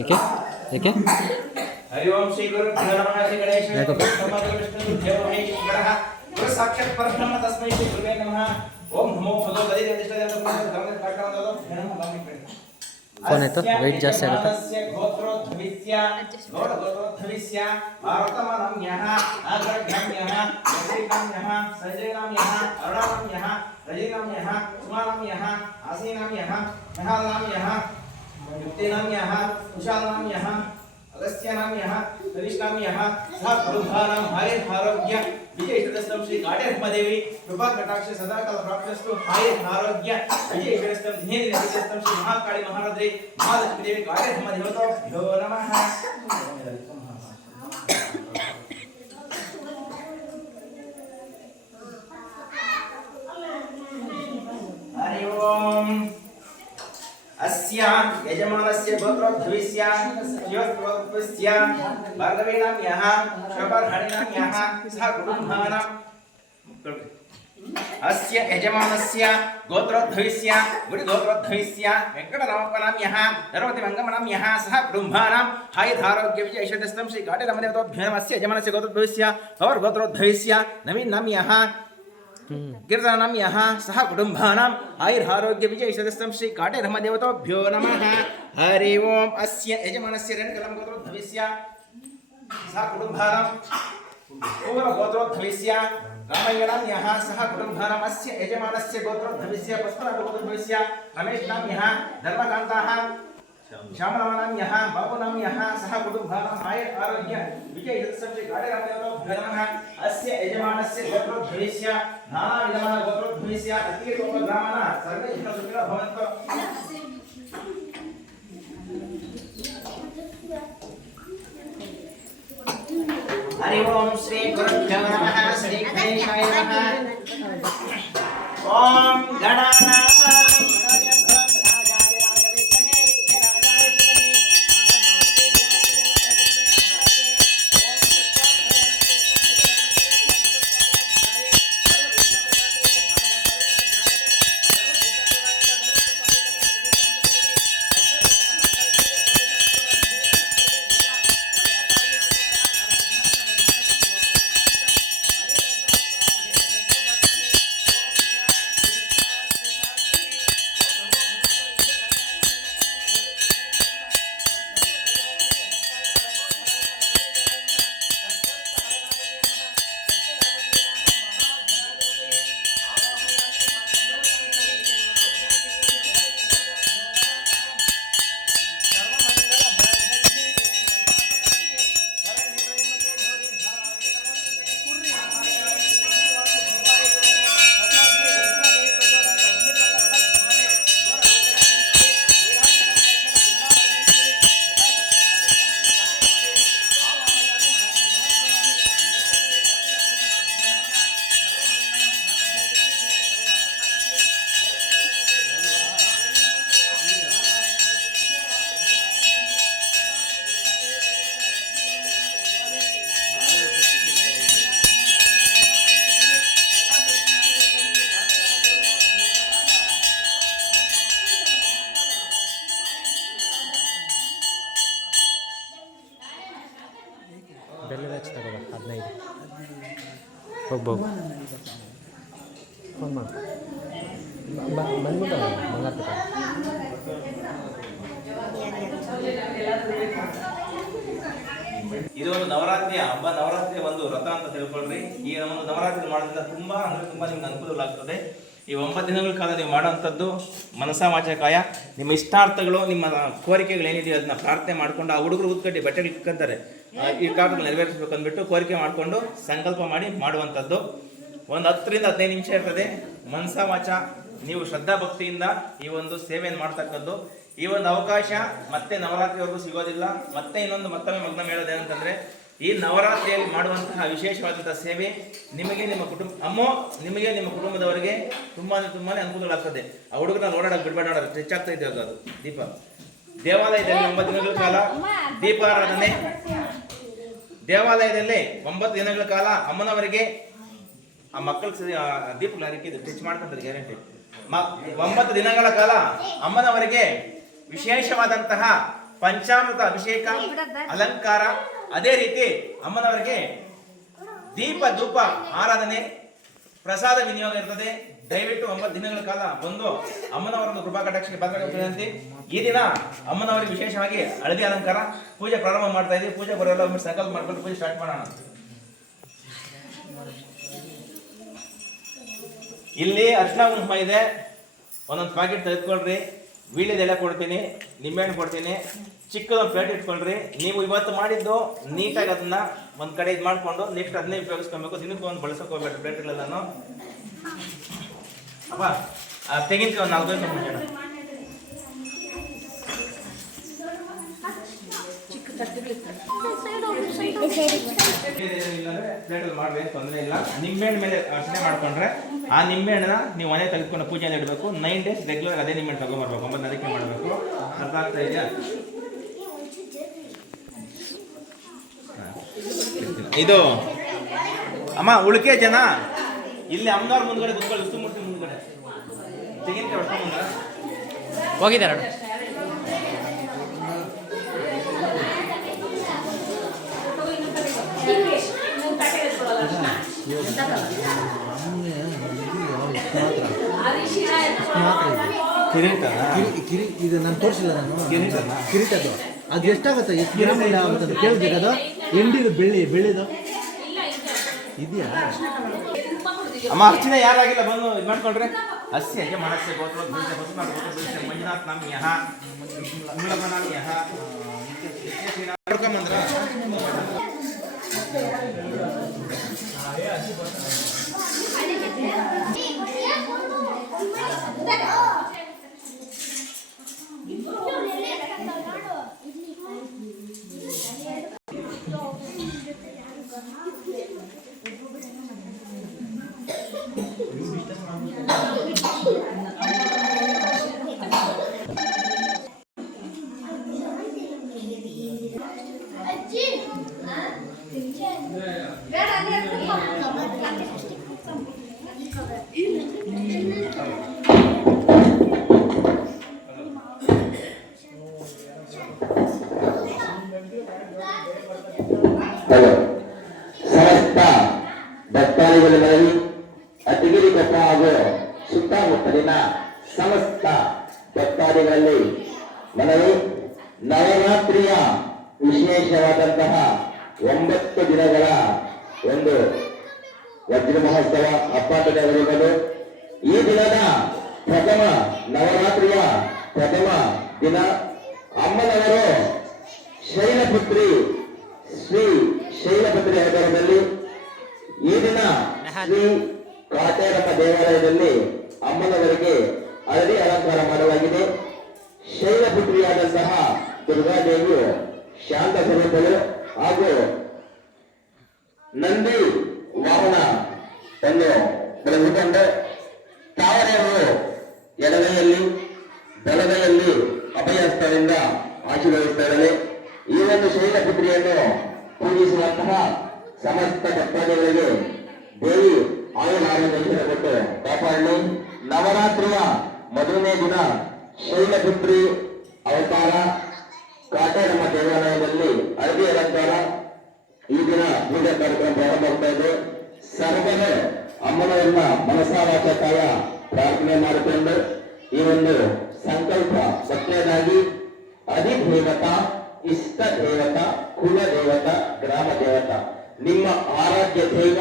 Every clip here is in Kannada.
ಏಕೆ ಏಕೆ ಹರಿ ಓಂ ಶ್ರೀ ಗುರುಭ್ಯೋ ನಮಃ ಶ್ರೀ ಗಣೇಶ ಸಾಕ್ಷಾತ್ ಪರಬ್ರಹ್ಮ ತಸ್ಮೈ ಶ್ರೀ ಗುರುವೇ ನಮಃ ಓಂ ನಮೋ ಭಗವತೆ ಫೋನ್ ಆಯ್ತು ವೆಯ್ಟ್ ಜಾಸ್ತಿ ಆಗುತ್ತೆ आरोग्य विजय श्री काटेदेवी कृपा कटाक्ष सदा काल प्राप्तस्तु आरोग्य विजय श्री महाकाली महारात्रि महालक्ष्मी देवी काटेदेवतो नमः हरि ओम अस्य यजमानस्य गोत्रोद्भवस्य शिवत्वस्य भार्गवीनाम्यः शोभर्हणीनाम्यः सह कुटुम्बानां अस्य यजमानस्य गोत्रोद्भवस्य गुडिगोत्रोद्भवस्य वेङ्कटरामप्पनाम्यः धर्मतिमङ्गमनाम्यः सह कुटुम्बानां हायधारोग्यविजयैश्वर्यस्तं श्री काटेरमदेवतोभ्यो नमः। अस्य यजमानस्य गोत्रोद्भवस्य पवर्गोत्रोद्भवस्य नवीनाम्यः कीर्तनाम्यः सह कुटुम्बानां आयुरारोग्य विजयैश्वर्यस्तं श्री काटेरमदेवतोभ्यो नमः। हरि ओम अस्य यजमानस्य रेणुकलं गोत्रोद्भवस्य सह कुटुम्बानां पूर्वगोत्रोद्भवस्य रामयणाम्यः सह कुटुम्बानां अस्य यजमानस्य गोत्रोद्भवस्य पुष्परागोत्रोद्भवस्य रमेशनाम्यः धर्मकान्ताः श्यामनाम्यः बाबुनाम्यः सह कुटुम्बानां आयुरारोग्य विजयैश्वर्यस्तं श्री काटेरमदेवतोभ्यो नमः। अस्य यजमानस्य गोत्रोद्भवस्य नानाविधमान गोत्रोद्भवस्य अतीतोपग्रामाः सर्वे सुखिनो भवन्तु। हरि ओम श्री गुरुभ्यो नमः श्री गणेशाय नमः। ओम गणानां ಬೆಲ್ಲ ಹಚ್ಚಿ ತಗೋಬ 15 ಹೋಗ್ಬೋದು ಫೋನ್ ಮಾಡಿ ಬಂದ್ಬಿಟ್ಟು ಬಂಗಾರ ಇದು ಒಂದು ನವರಾತ್ರಿಯ ಹಬ್ಬ, ನವರಾತ್ರಿಯ ಒಂದು ವ್ರತ ಅಂತ ತಿಳ್ಕೊಳ್ರಿ. ಈ ಒಂದು ನವರಾತ್ರಿ ಮಾಡೋದ್ರಿಂದ ತುಂಬಾ ನಿಮ್ಗೆ ಅನುಕೂಲವಾಗ್ತದೆ. ಈ 9 ದಿನಗಳ ಕಾಲ ನೀವು ಮಾಡುವಂಥದ್ದು ಮನಸ ವಾಚ ಕಾಯ ನಿಮ್ಮ ಇಷ್ಟಾರ್ಥಗಳು, ನಿಮ್ಮ ಕೋರಿಕೆಗಳು ಏನಿದೆಯೋ ಅದನ್ನ ಪ್ರಾರ್ಥನೆ ಮಾಡ್ಕೊಂಡು, ಆ ಹುಡುಗರು ಉತ್ಕಟ್ಟಿ ಬಟ್ಟೆಗಳು ಇಟ್ಕೊಂತಾರೆ, ಈ ಕಾರ್ಯಗಳು ನೆರವೇರಿಸಬೇಕು ಅಂದ್ಬಿಟ್ಟು ಕೋರಿಕೆ ಮಾಡಿಕೊಂಡು ಸಂಕಲ್ಪ ಮಾಡಿ ಮಾಡುವಂಥದ್ದು. ಒಂದು 10 ರಿಂದ 15 ನಿಮಿಷ ಇರ್ತದೆ. ಮನಸ ವಾಚ ನೀವು ಶ್ರದ್ಧಾ ಭಕ್ತಿಯಿಂದ ಈ ಒಂದು ಸೇವೆಯನ್ನು ಮಾಡ್ತಕ್ಕದ್ದು. ಈ ಒಂದು ಅವಕಾಶ ಮತ್ತೆ ನವರಾತ್ರಿವರೆಗೂ ಸಿಗೋದಿಲ್ಲ. ಮತ್ತೆ ಮತ್ತೊಮ್ಮೆ ಮಗ್ನ ಹೇಳೋದೇನಂತಂದ್ರೆ, ಈ ನವರಾತ್ರಿಯಲ್ಲಿ ಮಾಡುವಂತಹ ವಿಶೇಷವಾದಂತಹ ಸೇವೆ ನಿಮಗೆ ನಿಮ್ಮ ಕುಟುಂಬದವರಿಗೆ ತುಂಬಾನೇ ಅನುಕೂಲಗಳಾಗ್ತದೆ. ಆ ಹುಡುಗನ ಓಡಾಡಕ್ಕೆ ಬಿಡಬೇಡ, ಹೆಚ್ಚಾಗ್ತಾ ಇದೆ ಅದು ದೀಪ. ದೇವಾಲಯದಲ್ಲಿ 9 ದಿನಗಳ ಕಾಲ ದೀಪಾರಾಧನೆ, ದೇವಾಲಯದಲ್ಲಿ 9 ದಿನಗಳ ಕಾಲ ಅಮ್ಮನವರಿಗೆ ಆ ಮಕ್ಕಳಿಗೆ ದೀಪಗಳು ಹರಿಕಿದ್ದು ಟಚ್ ಮಾಡ್ಕೊಂತಾರೆ ಗ್ಯಾರಂಟಿ. 9 ದಿನಗಳ ಕಾಲ ಅಮ್ಮನವರಿಗೆ ವಿಶೇಷವಾದಂತಹ ಪಂಚಾಮೃತ ಅಭಿಷೇಕ, ಅಲಂಕಾರ, ಅದೇ ರೀತಿ ಅಮ್ಮನವರಿಗೆ ದೀಪ ಧೂಪ ಆರಾಧನೆ, ಪ್ರಸಾದ ವಿನಿಯೋಗ ಇರ್ತದೆ. ದಯವಿಟ್ಟು 9 ದಿನಗಳ ಕಾಲ ಬಂದು ಅಮ್ಮನವರನ್ನು ಕೃಪಾ ಕಟಾಕ್ಷಕ್ಕೆ ಪಾತ್ರರಾಗಬೇಕು. ಈ ದಿನ ಅಮ್ಮನವರಿಗೆ ವಿಶೇಷವಾಗಿ ಹಳದಿ ಅಲಂಕಾರ ಪೂಜೆ ಪ್ರಾರಂಭ ಮಾಡ್ತಾ ಇದ್ದೀವಿ. ಪೂಜೆ ಬರೋಲ್ಲ ಸಂಕಲ್ಪ ಮಾಡ್ಕೊಂಡು ಪೂಜೆ ಸ್ಟಾರ್ಟ್ ಮಾಡೋಣ. ಇಲ್ಲಿ ಅರ್ಶಿನ ಕುಂಕುಮ ಇದೆ, ಒಂದೊಂದು ಪ್ಯಾಕೆಟ್ ತೆಗೆದುಕೊಳ್ರಿ. ವೀಳ್ಯದೆಲೆ ಕೊಡ್ತೀನಿ, ನಿಂಬೆಹಣ್ಣು ಕೊಡ್ತೀನಿ, ಚಿಕ್ಕದೊಂದು ಪ್ಲೇಟ್ ಇಟ್ಕೊಳ್ರಿ. ನೀವು ಇವತ್ತು ಮಾಡಿದ್ದು ನೀಟಾಗಿ ಅದನ್ನ ಒಂದ್ ಕಡೆ ಇದು ಮಾಡ್ಕೊಂಡು ನೆಕ್ಸ್ಟ್ ಅದನ್ನೇ ಉಪಯೋಗಿಸ್ಕೊಬೇಕು. ದಿನಕ್ಕೆ ಒಂದು ಬಳಸಕ್ಕೆ ಹೋಗ್ಬೇಡ್ರಿ ಪ್ಲೇಟ್ಗಳೆಲ್ಲನು. ಅಪ್ಪ ತೆಂಗಿನಕಾಯಿ ಒಂದು 4 ಮುಂಚೆ ಪ್ಲೇಟಲ್ಲಿ ಮಾಡ್ಬೇಕು, ತೊಂದರೆ ಇಲ್ಲ. ನಿಂಬೆಹಣ್ಣು ಮೇಲೆ ಅರ್ಚನೆ ಮಾಡ್ಕೊಂಡ್ರೆ ಆ ನಿಂಬೆಹಣ್ಣನ್ನ ನೀವು ಮನೆ ತೆಗೆದುಕೊಂಡು ಪೂಜೆಯಲ್ಲಿ ಇಡಬೇಕು. 9 ಡೇಸ್ ರೆಗ್ಯುಲರ್ ಅದೇ ನಿಂಬೆಹಣ್ಣು ತಗೊಂಡ್ಬರ್ಬೇಕು. 9 ಅದಕ್ಕೆ ಮಾಡಬೇಕು. ಅರ್ಥ ಆಗ್ತಾ ಇದೆಯಾ? ಇದು ಅಮ್ಮ ಉಳಿಕೆ ಜನ ಇಲ್ಲಿ ಅಮ್ಮನವ್ರ ಮುಂದ್ಗಡೆ ಕುತ್ಕೊಳ್ಳಿ, ವಿಷ್ಣುಮೂರ್ತಿ ಮುಂದ್ಗಡೆ ತೆಂಗಿನಕಾಯಿ ಹೊಡ್ಕೊಂಡ್ ಬಂದ್ರ ಹೋಗಿದ್ದಾರೆ. ಇದು ನಾನು ತೋರಿಸಿಲ್ಲ, ನಾನು ಕಿರೀಟದ್ದು ಅದು ಎಷ್ಟಾಗುತ್ತೆ, ಎಷ್ಟು ಗ್ರಾಮ್ ಆಗುತ್ತೆ ಕೇಳ್ಬೇಕು. ಅದು ಎಂಡಿದು ಬೆಳ್ಳಿದು ಇದೆಯಾ ಅಮ್ಮ? ಅರ್ಚನೆ ಯಾರಾಗಿಲ್ಲ ಬಂದು ಇದು ಮಾಡ್ಕೊಳ್ರಿ. ಅಸ್ಯ ಯಜ ಮನಸ್ಸೆ ಗೋತ್ರ ಮಂಜುನಾಥ್ ನಾಮ ಯಹ ಮೂಲಮ ನಾಮ ಯಹ ಮಾಡ್ಕೊಂಬಂದ್ರ ಸಮಸ್ತ ಭಕ್ತಾದಿಗಳಲ್ಲಿ ಅತಿಗಿರಿಕೊಪ್ಪ ಹಾಗೂ ಸುತ್ತಮುತ್ತಲಿನ ಸಮಸ್ತ ಭಕ್ತಾದಿಗಳಲ್ಲಿ ಮನವಿ, ನವರಾತ್ರಿಯ ವಿಶೇಷವಾದಂತಹ 9 ದಿನಗಳ ಒಂದು ವಜ್ರ ಮಹೋತ್ಸವ ಹಬ್ಬ. ಈ ದಿನದ ಪ್ರಥಮ ನವರಾತ್ರಿಯ ಪ್ರಥಮ ದಿನ ಅಮ್ಮನವರು ಶೈಲಪುತ್ರಿ ಶ್ರೀ ಶೈಲಪುತ್ರಿ ಅವತಾರದಲ್ಲಿ ಈ ದಿನ ಶ್ರೀ ಕಾಟೇರಮ್ಮ ದೇವಾಲಯದಲ್ಲಿ ಅಮ್ಮನವರಿಗೆ ಹಳದಿ ಅಲಂಕಾರ ಮಾಡಲಾಗಿದೆ. ಶೈಲಪುತ್ರಿಯಾದಂತಹ ದುರ್ಗಾದೇವಿಯು ಶಾಂತ ಸ್ವರೂಪಗಳು ಹಾಗೂ ನಂದಿ ವಾಹನ ತನ್ನು ಬೆಳೆದುಕೊಂಡು ತಾವರೆಯವರು ಎಡಗೈಯಲ್ಲಿ ಬಲಗೈಯಲ್ಲಿ ಅಭಯಹಸ್ತದಿಂದ ಆಶೀರ್ವದಿಸುತ್ತಾರೆ. ಈ ಒಂದು ಶೈಲಪುತ್ರಿಯನ್ನು ಪೂಜಿಸುವಂತಹ ಸಮಸ್ತ ಭಕ್ತಾದಿಗಳಿಗೆ ದೇವಿ ಆಯುರಾರೋಗ್ಯ ಕೊಟ್ಟು ಕಾಪಾಡಲಿ. ನವರಾತ್ರಿಯ ಮೊದಲನೇ ದಿನ ಶೈಲಪುತ್ರಿ ಅವತಾರ ಕಾಟೇರಮ್ಮ ದೇವಾಲಯದಲ್ಲಿ ಹಳದಿ ಅಲಂಕಾರ. ಈ ದಿನ ಪೂಜಾ ಕಾರ್ಯಕ್ರಮ ಪ್ರಾರಂಭವಾಗ್ತಾ ಇದೆ. ಸರ್ವರು ಅಮ್ಮನವರನ್ನ ಮನಸಾವಾಚ ಕಾಯ ಪ್ರಾರ್ಥನೆ ಮಾಡಿಕೊಂಡು ಈ ಒಂದು ಸಂಕಲ್ಪ ಸತ್ಯದಾಗಿ ಅಧಿದೇವತ, ಇಷ್ಟ ದೇವತ, ಕುಲ ದೇವತ, ಗ್ರಾಮ ದೇವತ, ನಿಮ್ಮ ಆರಾಧ್ಯ ದೈವ,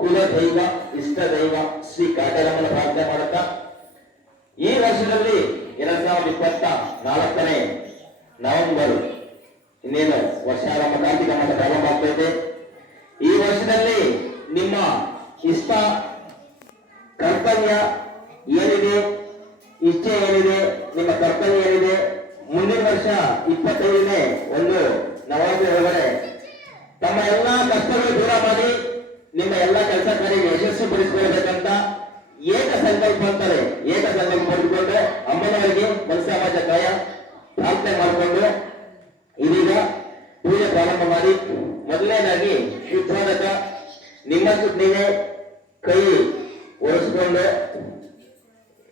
ಕುಲ ದೈವ, ಇಷ್ಟ ದೈವ ಶ್ರೀ ಕಾಟೇರಮ್ಮನ ಪ್ರಾರ್ಥನೆ ಮಾಡುತ್ತಾ ಈ ವರ್ಷದಲ್ಲಿ 2024 ನವೆಂಬರ್ ಇನ್ನೇನು ವರ್ಷಾರಂಭ ಕಾರ್ತಿಕ ಮಾಸ ಪ್ರಾರಂಭ ಆಗ್ತಾ ಇದೆ. ಈ ವರ್ಷದಲ್ಲಿ ನಿಮ್ಮ ಇಷ್ಟ ಕರ್ತವ್ಯ ಏನಿದೆ ಇಚ್ಛೆ ಏನಿದೆ, ನಿಮ್ಮ ಕರ್ತವ್ಯ ಏನಿದೆ, ಮುಂದಿನ ವರ್ಷ 25ನೇ ಒಂದು ನವರಾತ್ರಿ ಒಳಗಡೆ ತಮ್ಮ ಎಲ್ಲಾ ಕಷ್ಟಗಳು ದೂರ ಮಾಡಿ ನಿಮ್ಮ ಎಲ್ಲಾ ಕೆಲಸ ಕಾರ್ಯ ಯಶಸ್ವಿಪಡಿಸಿಕೊಳ್ಳಬೇಕಂತ ಏಕ ಸಂಕಲ್ಪ ಅಂತಾರೆ. ಏಕ ಸಂಕಲ್ಪ ಮಾಡಿಕೊಂಡು ಅಮ್ಮನವರಿಗೆ ಮನಸ್ಸಾಮಾಜ ಕಾಯ ಪ್ರಾರ್ಥನೆ ಮಾಡಿಕೊಂಡು ಇದೀಗ ಪೂಜೆ ಪ್ರಾರಂಭ ಮಾಡಿ ಮೊದಲನೇದಾಗಿ ಶುದ್ಧೋದಕ ನಿಮ್ಮಷ್ಟು ನೀವೇ ಕೈ ಒರೆಸಿಕೊಂಡು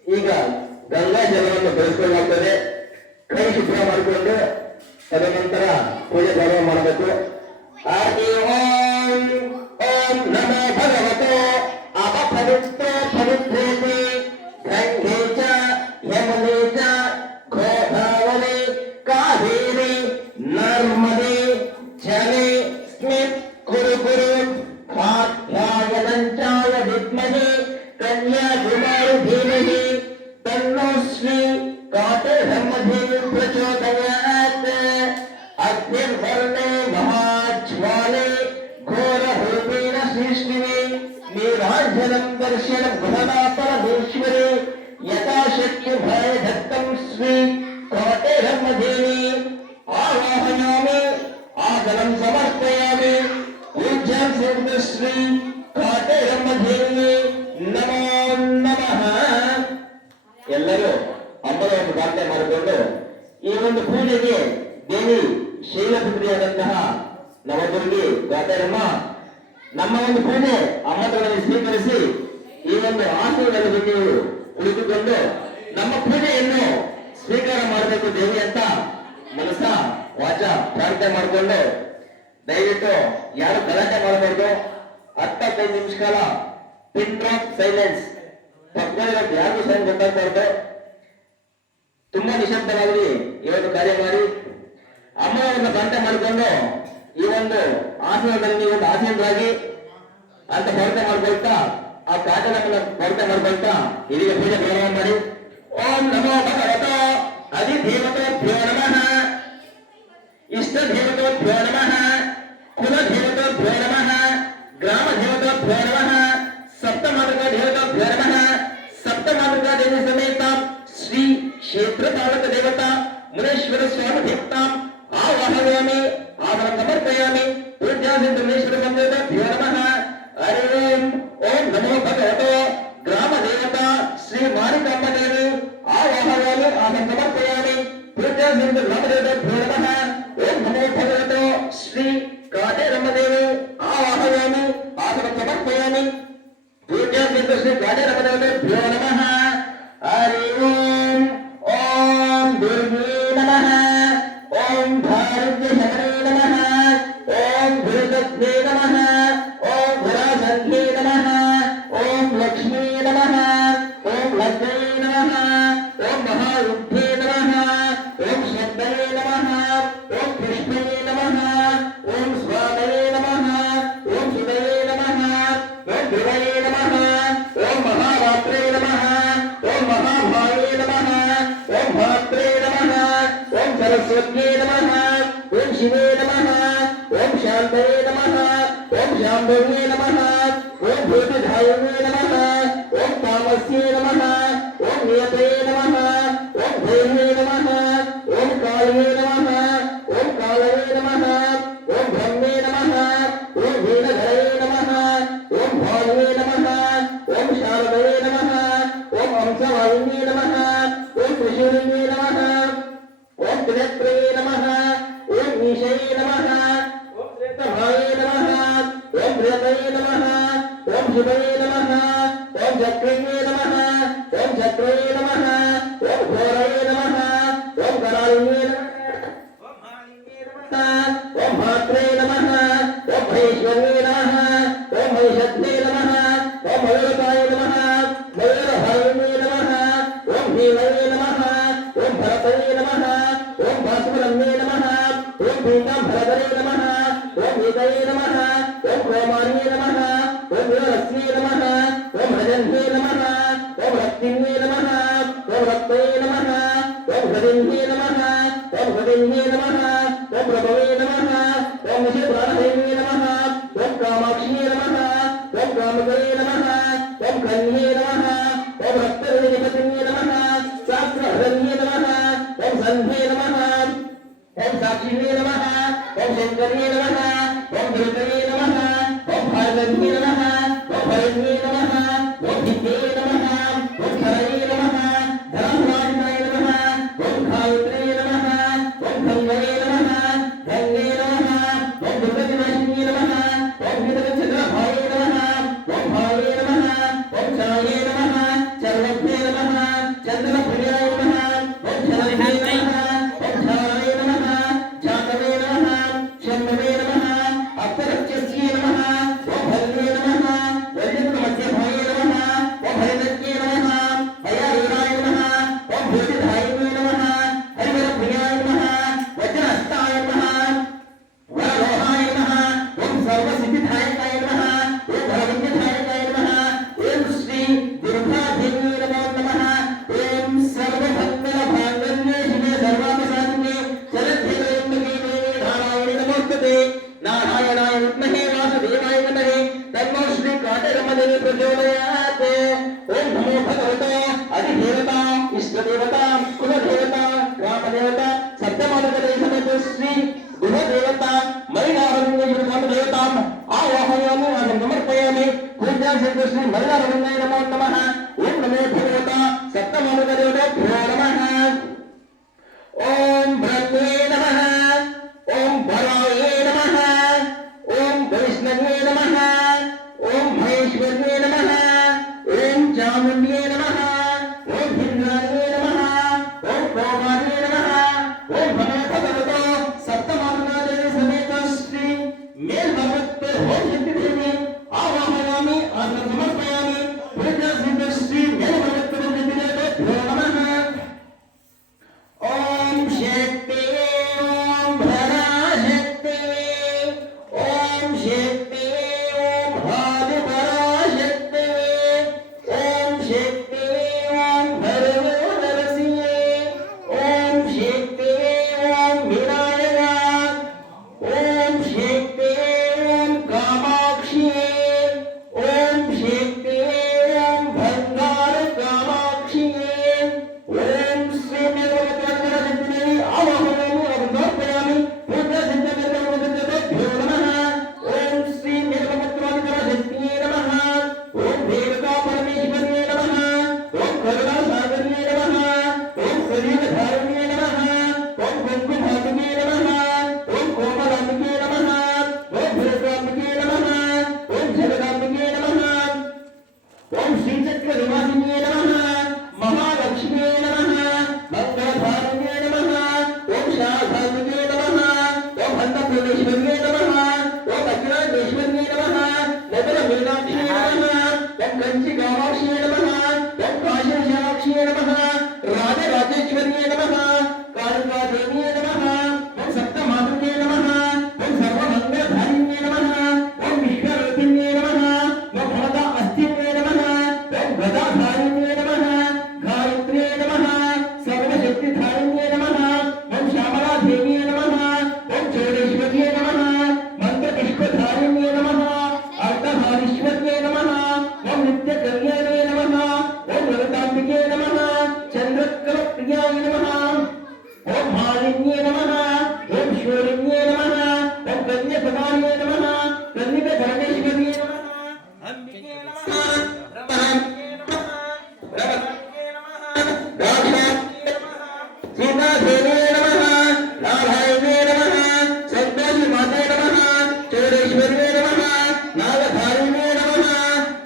ಈಗ ಗಂಗಾ ಜಲವನ್ನು ಬೆಳೆಸಿಕೊಳ್ಳಲಾಗ್ತದೆ. ಕೈ ಶುಭ್ರ ಮಾಡಿಕೊಂಡು ತದನಂತರ ಪೂಜೆ ಪ್ರಾರಂಭ ಮಾಡಬೇಕು. ಆರತಿ ಓಂ ಓಂ ನಮೋ ಭಗವತೋ ಅಪಪವಿತ್ರ ಪವಿತ್ರೇತಿ ಗಂಗೆ ಚ ಯಮುನೆ ಚ ಗೋದಾವರಿ ಕಾವೇರಿ ನರ್ಮದೆ ಜಲೆ ಸ್ಮಿತ್ ಕುರು ಕುರು ಕಾತ್ಯಾಯನಂಚಾಯ ವಿದ್ಮಹೆ ಕನ್ಯಾಕುಮಾರಿ ಧೀಮಹಿ ತನ್ನೋ ಶ್ರೀ ಕಾಟೇರಮ್ಮಧೇನು ಪ್ರಚೋದಯಾತ್. ಅಗ್ನಿರ್ವರ್ಣೆ ಮಹಾಜ್ವಾಲೆ ಘೋರರೂಪೇಣ ಸೃಷ್ಟಿನಿ ನೀರಾಂಜನಂ ದರ್ಶನಂ ಗೃಹಣಾ ಪರಮೇಶ್ವರಿ ಯಥಾಶಕ್ತಿ ಭಯ ದತ್ತಂ ಶ್ರೀ ಕಾಟೇರಮ್ಮಧೇನಿ ಆವಾಹಯಾಮಿ ಆಸನಂ ಸಮರ್ಪಯಾಮಿ ಪೂಜ್ಯಂ ಸಿದ್ಧ ಶ್ರೀ ಕಾಟೇರಮ್ಮಧೇನಿ ನಮೋ ನಮಃ. ಎಲ್ಲರೂ ಅಮ್ಮನವನ್ನು ಪ್ರಾರ್ಥನೆ ಮಾಡಿಕೊಂಡು ಈ ಒಂದು ಪೂಜೆಗೆ ದೇವಿ ಶೈಲಪುತ್ರಿಯಾದಂತಹ ನವದುರ್ಗಿ ಗಾತರಮ್ಮ ನಮ್ಮ ಒಂದು ಪೂಜೆ ಅಮ್ಮನವರಲ್ಲಿ ಸ್ವೀಕರಿಸಿ ಈ ಒಂದು ಆಸನದಲ್ಲಿ ನೀವು ಕುಳಿತುಕೊಂಡು ನಮ್ಮ ಪೂಜೆಯನ್ನು ಸ್ವೀಕಾರ ಮಾಡಬೇಕು ದೇವಿ ಅಂತ ಮನಸ ವಾಚ ಪ್ರಾರ್ಥನೆ ಮಾಡಿಕೊಂಡು ದಯವಿಟ್ಟು ಯಾರು ಗಲಾಟೆ ಮಾಡಬಾರ್ದು. 15 ನಿಮಿಷ ಕಾಲ ಪಿನ್ ಡ್ರಾಪ್ ಸೈಲೆನ್ಸ್ ಪಕ್ಕದಲ್ಲಿ ಯಾರಿಗೂ ಸೈನ್ ಗೊತ್ತಾಗ್ಬಾರ್ದು. ತುಂಬಾ ನಿಶಬ್ದವಾಗಿ ಈ ಒಂದು ಕಾರ್ಯ ಮಾಡಿ ಅಮ್ಮನವರನ್ನ ಪ್ರಾರ್ಥನೆ ಮಾಡಿಕೊಂಡು ಈ ಒಂದು ಆಸನದಲ್ಲಿ ನೀವು ಒಂದು ಆಸನರಾಗಿ ಅಂತ ಪ್ರಾರ್ಥನೆ ಮಾಡ್ಕೊಳ್ತಾ ಆ ಕಾಟನಮ್ಮನ ಪ್ರಾರ್ಥನೆ ಮಾಡ್ಕೊಳ್ತಾ ಇದೀಗ ಪೂಜೆ ಪ್ರಾರಂಭ ಮಾಡಿ. ಓಂ ನಮೋ ಭಗವತ ಅಧಿದೇವತೋಭ್ಯೋ ನಮಃ ಇಷ್ಟ ದೇವತೋಭ್ಯೋ ನಮಃ ಕುಲ ದೇವತೋಭ್ಯೋ ನಮಃ ಗ್ರಾಮ ದೇವತೋಭ್ಯೋ ನಮಃ ಸಪ್ತಮಾತೃಕ ದೇವತೋಭ್ಯೋ ನಮಃ ಸಪ್ತಮಾತೃಕ ದೇವಿ ಸಮೇತ ಶ್ರೀ ಕ್ಷೇತ್ರ ಪಾಲಕ ದೇವತಾ ಮುನೇಶ್ವರ ಸ್ವಾಮಿ ಭಕ್ತಾಂ ಆವಾಹಯಾಮಿ ಆಸನ ಸಮರ್ಪಯಾಮಿ ಪೂಜ್ಯಾಸಿದ್ಧ ಮುನೇಶ್ವರ ಸಂವೇದಭ್ಯೋ ನಮಃ. ಹರಿ ಓಂ ಓಂ ನಮೋ ಭಗವತೋ ಗ್ರಾಮ ದೇವತಾ ಶ್ರೀ ಮಾರಿಕಾಂಬ ದೇವಿ ಆವಾಹಯಾಮಿ ಆಸನ ಸಮರ್ಪಯಾಮಿ ಪೂಜ್ಯಾಸಿದ್ಧ ಗ್ರಾಮ ದೇವತಾಭ್ಯೋ ನಮಃ. ಓಂ ನಮೋ ಭಗವತೋ ಶ್ರೀ ಕಾಟೇರಮ್ಮ ದೇವಿ ಆವಾಹಯಾಮಿ ಆಸನ ಸಮರ್ಪಯಾಮಿ ಪೂಜ್ಯಾಸಿದ್ಧ ಶ್ರೀ ಕಾಟೇರಮ್ಮ ದೇವತಾಭ್ಯೋ ನಮಃ. ಹರಿ ಓಂ ಓಂ ದುರ್ಗೇ ನಮಃ ಓಂ ಭಾರತ ಶರಣೇ ನಮಃ ಓಂ ಗುರುದತ್ತೇ ನಮಃ ಓಂ ಗುರಾಸಂಖ್ಯೇ ನಮಃ ಓಂ ಲಕ್ಷ್ಮೀ ನಮಃ ಓಂ ಲಕ್ಷ್ಮೀ ನಮಃ ಓಂ ಮಹಾಯುದ್ಧೇ ನಮಃ ಓಂ ಶ್ರದ್ಧೇ ನಮಃ ಓಂ ಕೃಷ್ಣೇ ನಮಃ ಓಂ ಸ್ವಾಮೇ ನಮಃ ಓಂ ಸುಧೇ ನಮಃ ಓಂ ಧ್ರುವೇ ನಮಃ ಓಂ ಮಹಾರಾತ್ರೇ ನಮಃ ಓಂ ಮಹಾಭಾಯೇ ನಮಃ ಓಂ ಭಾತ್ರೇ ನಮಃ ಓಂ ಸರಸ್ವತ್ಯೇ ನಮಃ ಓಂ ಶಿವೇ ನಮಃ ಓಂ ಶಾಂತೇ ನಮಃ ಓಂ ಶಾಂಭವೇ ನಮಃ ಓಂ ಭೂತಧಾಯಿನೇ ನಮಃ ಓಂ ತಾಮಸ್ಯೇ ನಮಃ ಓಂ ನಿಯತೇ ನಮಃ ಓಂ ಭೈರವೇ ನಮಃ ಓಂ ಕಾಳವೇ ನಮಃ ಓಂ ಕಾಳವೇ ನಮಃ ಓಂ ಬ್ರಹ್ಮೇ ನಮಃ ಓಂ ವೀಣಧರೇ ನಮಃ ಓಂ ಭಾನುವೇ ನಮಃ ಓಂ ಶಾರದವೇ ನಮಃ ಓಂ ಹಂಸವಾಹಿನೇ ನಮಃ ಓಂ ತ್ರಿಶೂಲಿನೇ ನಮಃ ಓಂ ತ್ರಿನೇತ್ರೇ ನಮಃ ಓಂ ಈಶೇ ನಮಃ ಓಂ ಶ್ರೇಷ್ಠಭಾಯೇ ನಮಃ ಓಂ ಬೃಹತಯೇ ನಮಃ ಓಂ ಶಿವೇ ನಮಃ ಓಂ ಚಕ್ರಯೇ ನಮಃ ಓಂ ಚಕ್ರೇ ನಮಃ ಓಂ ಘೋರಯೇ ನಮಃ ಓಂ ಕರಾಳಿನೇ ನಮಃ ಓಂ ಭಾತ್ರೇ ನಮಃ ಓಂ ಮಹೇಶ್ವರೇ ನಮಃ ಓಂ ಮಹಿಷದ್ದೇ ನಮಃ ಓಂ ಮಯೂರಕಾಯ ನಮಃ ಮಯೂರಭಾಯಿನೇ ನಮಃ ಓಂ ಭೀಮಯೇ ನಮಃ ಓಂ ಭರತಯೇ ನಮಃ ಓಂ ಭಾಸ್ವರಮ್ಯೇ ನಮಃ ಓಂ ಪೀತಾಂಬರಧರೇ ನಮಃ ಓಂ ಗೀತಯೇ ನಮಃ ಓಂ ರೋಮಾನ್ಯೇ ನಮಃ ಓಂ ವೀರರಸ್ಯೇ ನಮಃ ಓಂ ರಜನ್ಯೇ ನಮಃ ಓಂ ರಕ್ತಿನ್ಯೇ ನಮಃ ಓಂ ರಕ್ತಯೇ ನಮಃ ಓಂ ಹೃದಿನ್ಯೇ ನಮಃ ಓಂ ಹೃದಿನ್ಯೇ ನಮಃ ಓಂ ಪ್ರಭವೇ ನಮಃ ಓಂ ವಿಷಯಪ್ರಾಣಹೇನ್ಯೇ ನಮಃ ಓಂ ಕಾಮಾಕ್ಷಿಯೇ ನಮಃ ಓಂ ಕಾಮಕರೇ ನಮಃ ಓಂ ಕನ್ಯೇ ನಮಃ ಓಂ ರಕ್ತರಣಿಪತಿನ್ಯೇ ನಮಃ ब्रह्मे नमः ओम साक्षिणे नमः ओम शंकरे नमः ओम दुर्गये नमः ओम भार्गवे नमः ओम भरण्ये नमः ओम विद्ये नमः ओम हरये नमः धर्मराजनाय नमः ओम गायत्रे नमः ओम गंगये नमः गंगे नमः ओम दुर्गतिनाशिन्ये नमः ओम विदगचन्द्रभाये नमः ओम भाये नमः ओम चाये नमः चर्वभ्ये नमः चन्द्रप्रियाय नमः ओम शरण्ये नमः ओम झाराय नमः जातवे नमः शम्भवे नमः अप्तरक्षस्ये नमः ओम भल्ये नमः वल्यप्रमध्यभाये नमः ओम हरिदत्ये नमः हयारीराय नमः ओम भूतिधायिने नमः हरिवरप्रियाय नमः वज्रहस्ताय नमः वरलोहाय नमः ओम सर्वसिद्धिधायकाय नमः ओम भरविद्यधायकाय नमः ओम श्री दुर्गादेवी नमो नमः ओम सर्वभक्तभागन्ये शिवे सर्वापसादिने चरद्धेवेन्द्रगे देवे नारायणे नमोस्तुते नारायणाय विद्महे वासुदेवाय धीमहि तन्नो श्री काटकमणिः प्रचोदयात् ओम नमो भगवते अधिदेवता इष्टदेवता कुलदेवता ग्रामदेवता सप्तमानगणे समेत श्री गुरुदेवता मलिनारविन्देश्वर ग्रामदेवताम् आवाहयामि समर्पयामि पूज्यां श्री मलिनारविन्दाय नमो नमः ओम नमो भगवता सप्तमानगणेभ्यो नमः ओम ब्रह्मे नमः ओम भराये नमः ओम वैष्णवे नमः ओम महेश्वर्ये नमः ओम चामुण्ड्ये नमः ओम भिन्नाये नमः ओम कौमार्ये नमः ओम नमो भगवतो सप्तमानगणे समेत श्री मेलभगवते ओम सिद्धिदेवी आवाहयामि समर्पयामि पूज्यां श्री मेलभगवते सिद्धिदेवेभ्यो नमः ओम शक्ति ओम पराशक्ति ओम शक्ति ओम आदिपराशक्ति ओम शक्ति ओम भरवरसिये ओम शक्ति ओम विनायका ओम शक्ति ओम कामाक्षी ओम शक्ति ओम भंगार कामाक्षी ओम श्री मेलभगवते आवाहयामि समर्पयामि पूज्यसिद्धमेलभगवतेभ्यो नमः ओम श्री मेलभगवते नमः ओम देवता परमेश्वर्ये नमः ओम करुणासागर्ये नमः ओम कलियुगधारिण्ये नमः ओम कुङ्कुमाम्बिके नमः ओम कोमलाम्बिके नमः ओम भूताम्बिके नमः ओम जगदाम्बिके नमः ओम श्रीचक्रनिवासिन्ये नमः महालक्ष्म्ये नमः मंगलधारिण्ये नमः ओम शारदाम्बिके नमः ओम अन्नपूर्णेश्वर्ये नमः ओम अखिलांडेश्वर्ये नमः नगरमीनाक्षी नमः ओम कंचिकामाक्षी नमः ओम काशीविशालाक्षी नमः राजराजेश्वर्ये नमः कालिकादेव्ये नमः ओम सप्तमातृके नमः ओम सर्वमंगलधारिण्ये नमः ओम विश्वरूपिण्ये नमः ओम भवता अस्तिन्ये नमः ओम गदाधारिण्ये नमः गायत्र्ये नमः सर्वशक्तिधारिण्ये नमः ओम श्यामलादेव्ये नमः ओम चौडेश्वर्ये नमः मंत्रपुष्पधारिण्ये नमः अर्धहारीश्वर्ये नमः ओम नित्यकल्याणे नमः ओम ललिताम्बिके नमः चन्द्रकलाप्रियाय नमः ओम मालिन्ये नमः ओम शूलिन्ये नमः ओम कन्याकुमार्ये नमः कन्यकधरणेश्वर्ये नमः अंबिके नमः ब्रह्मांबिके नमः ब्रह्मके नमः दाक्षायिण्ये नमः सीतादेवे नमः नारायणे नमः संतोषी माते नमः चौडेश्वर्ये नमः नागधारिणे नमः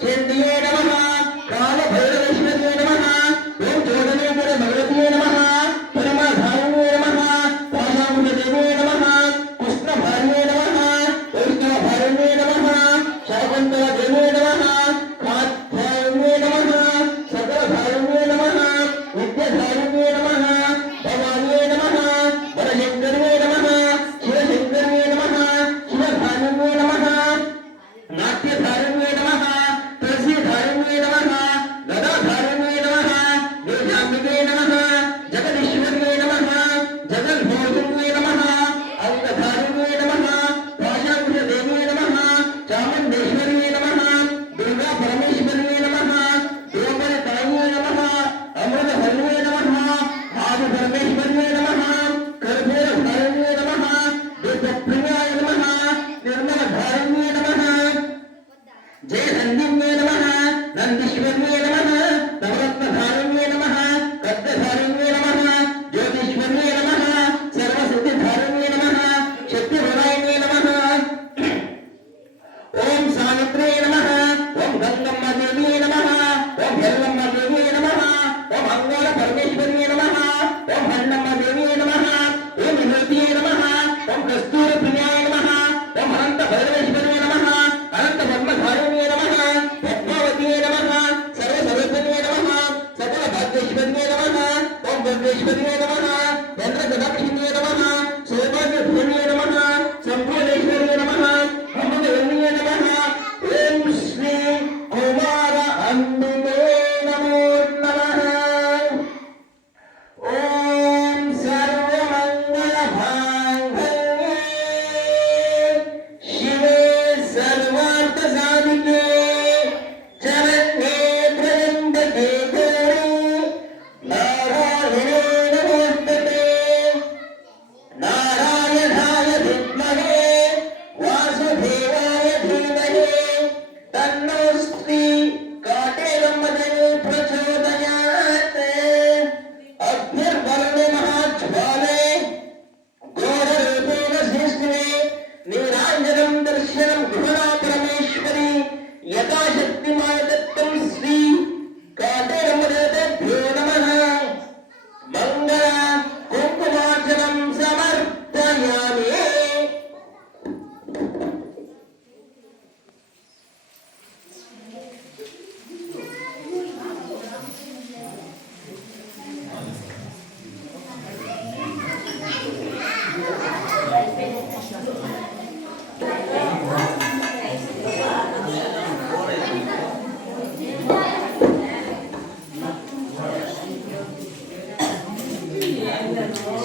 चण्डिये नमः कालभैरवेश्वर्ये नमः ओम चौडलेश्वर भगवत्ये नमः परमाधारिणे नमः पाशांकुशदेवे नमः कृष्णभार्ये नमः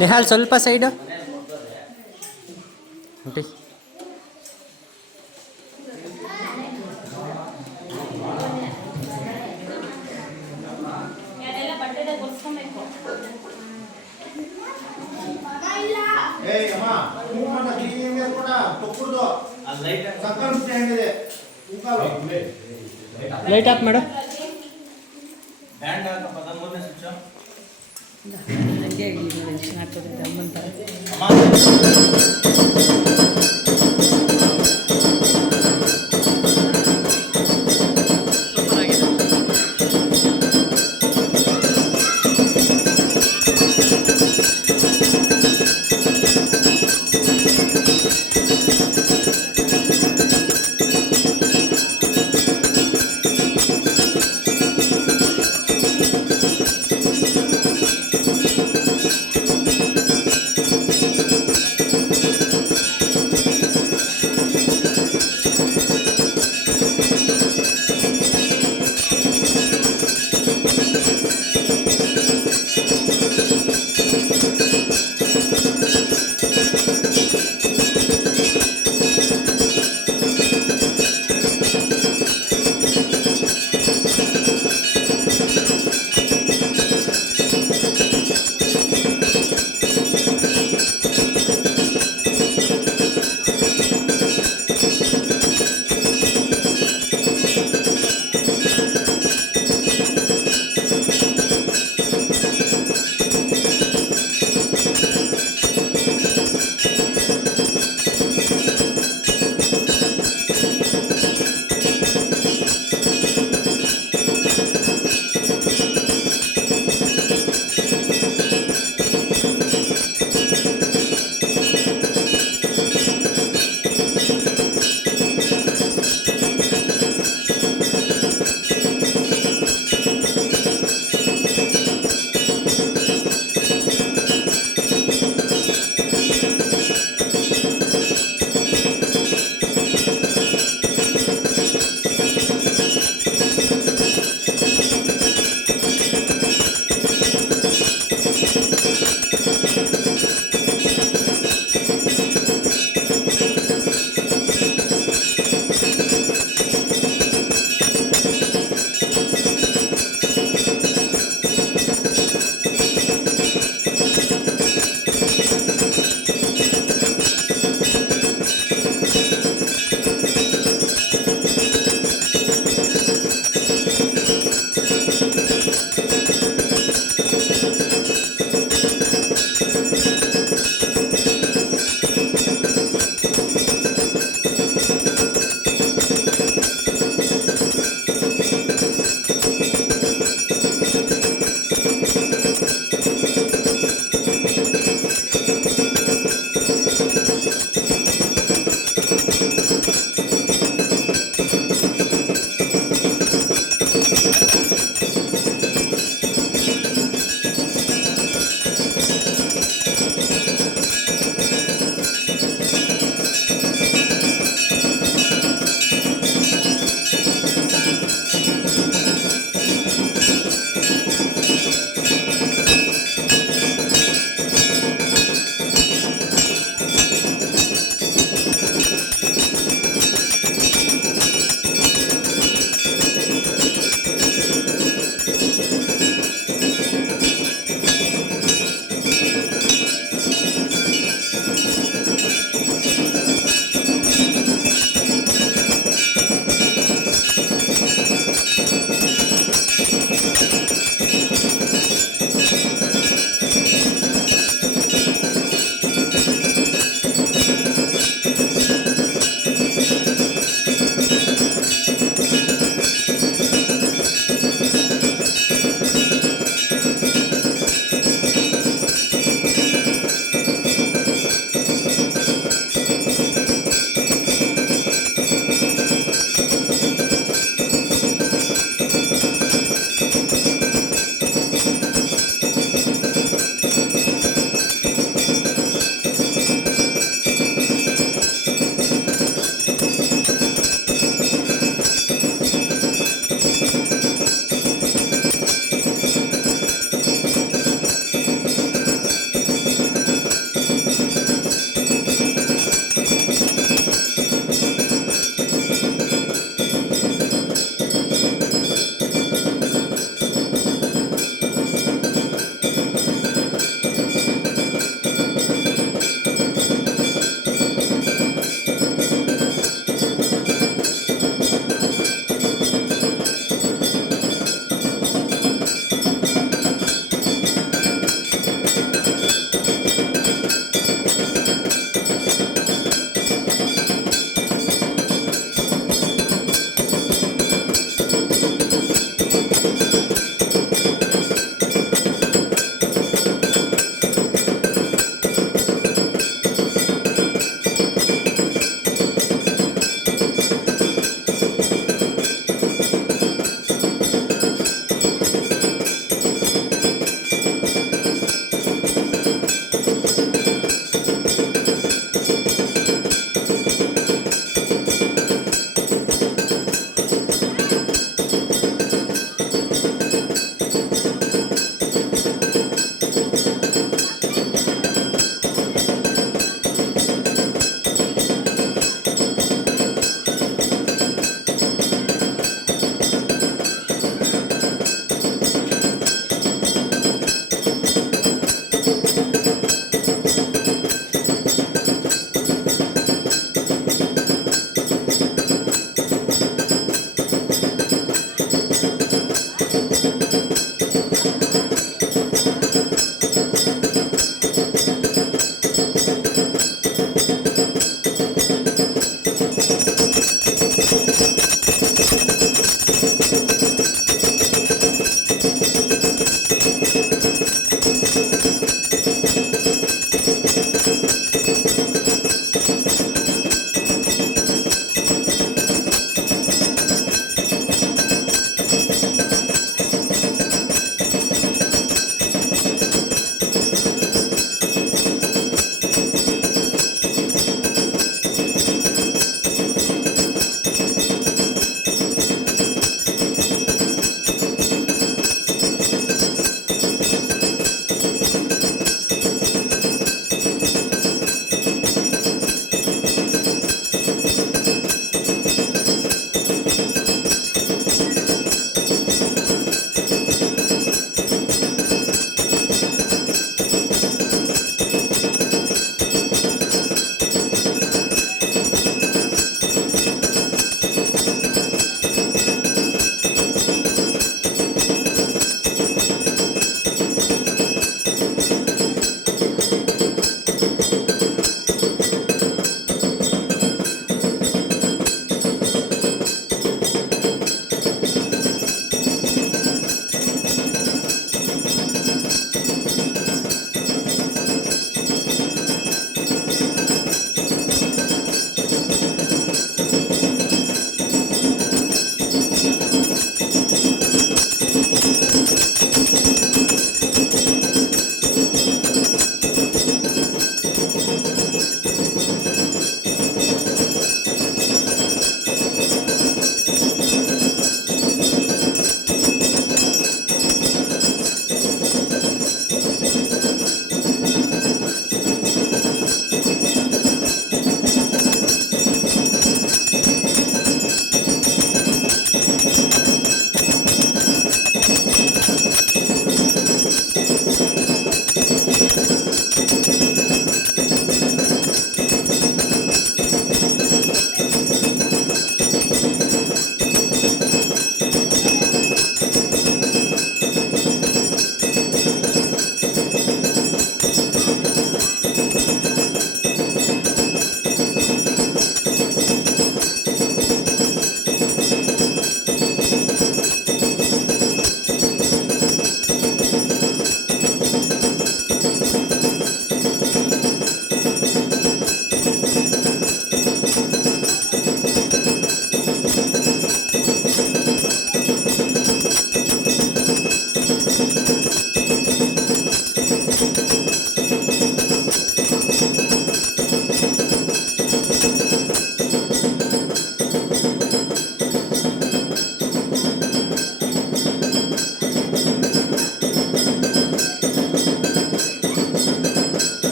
ನೆಹಾಲ್ ಸ್ವಲ್ಪ ಸೈಡು ಉಂಟಿ ಲೈಟ್ ಆಫ್ ಮಾಡು. ಬ್ಯಾಂಡ್ ಹಾಕಪ್ಪ, ಅದು ಮೂರನೇ ಸ್ವಿಚ್ಚು.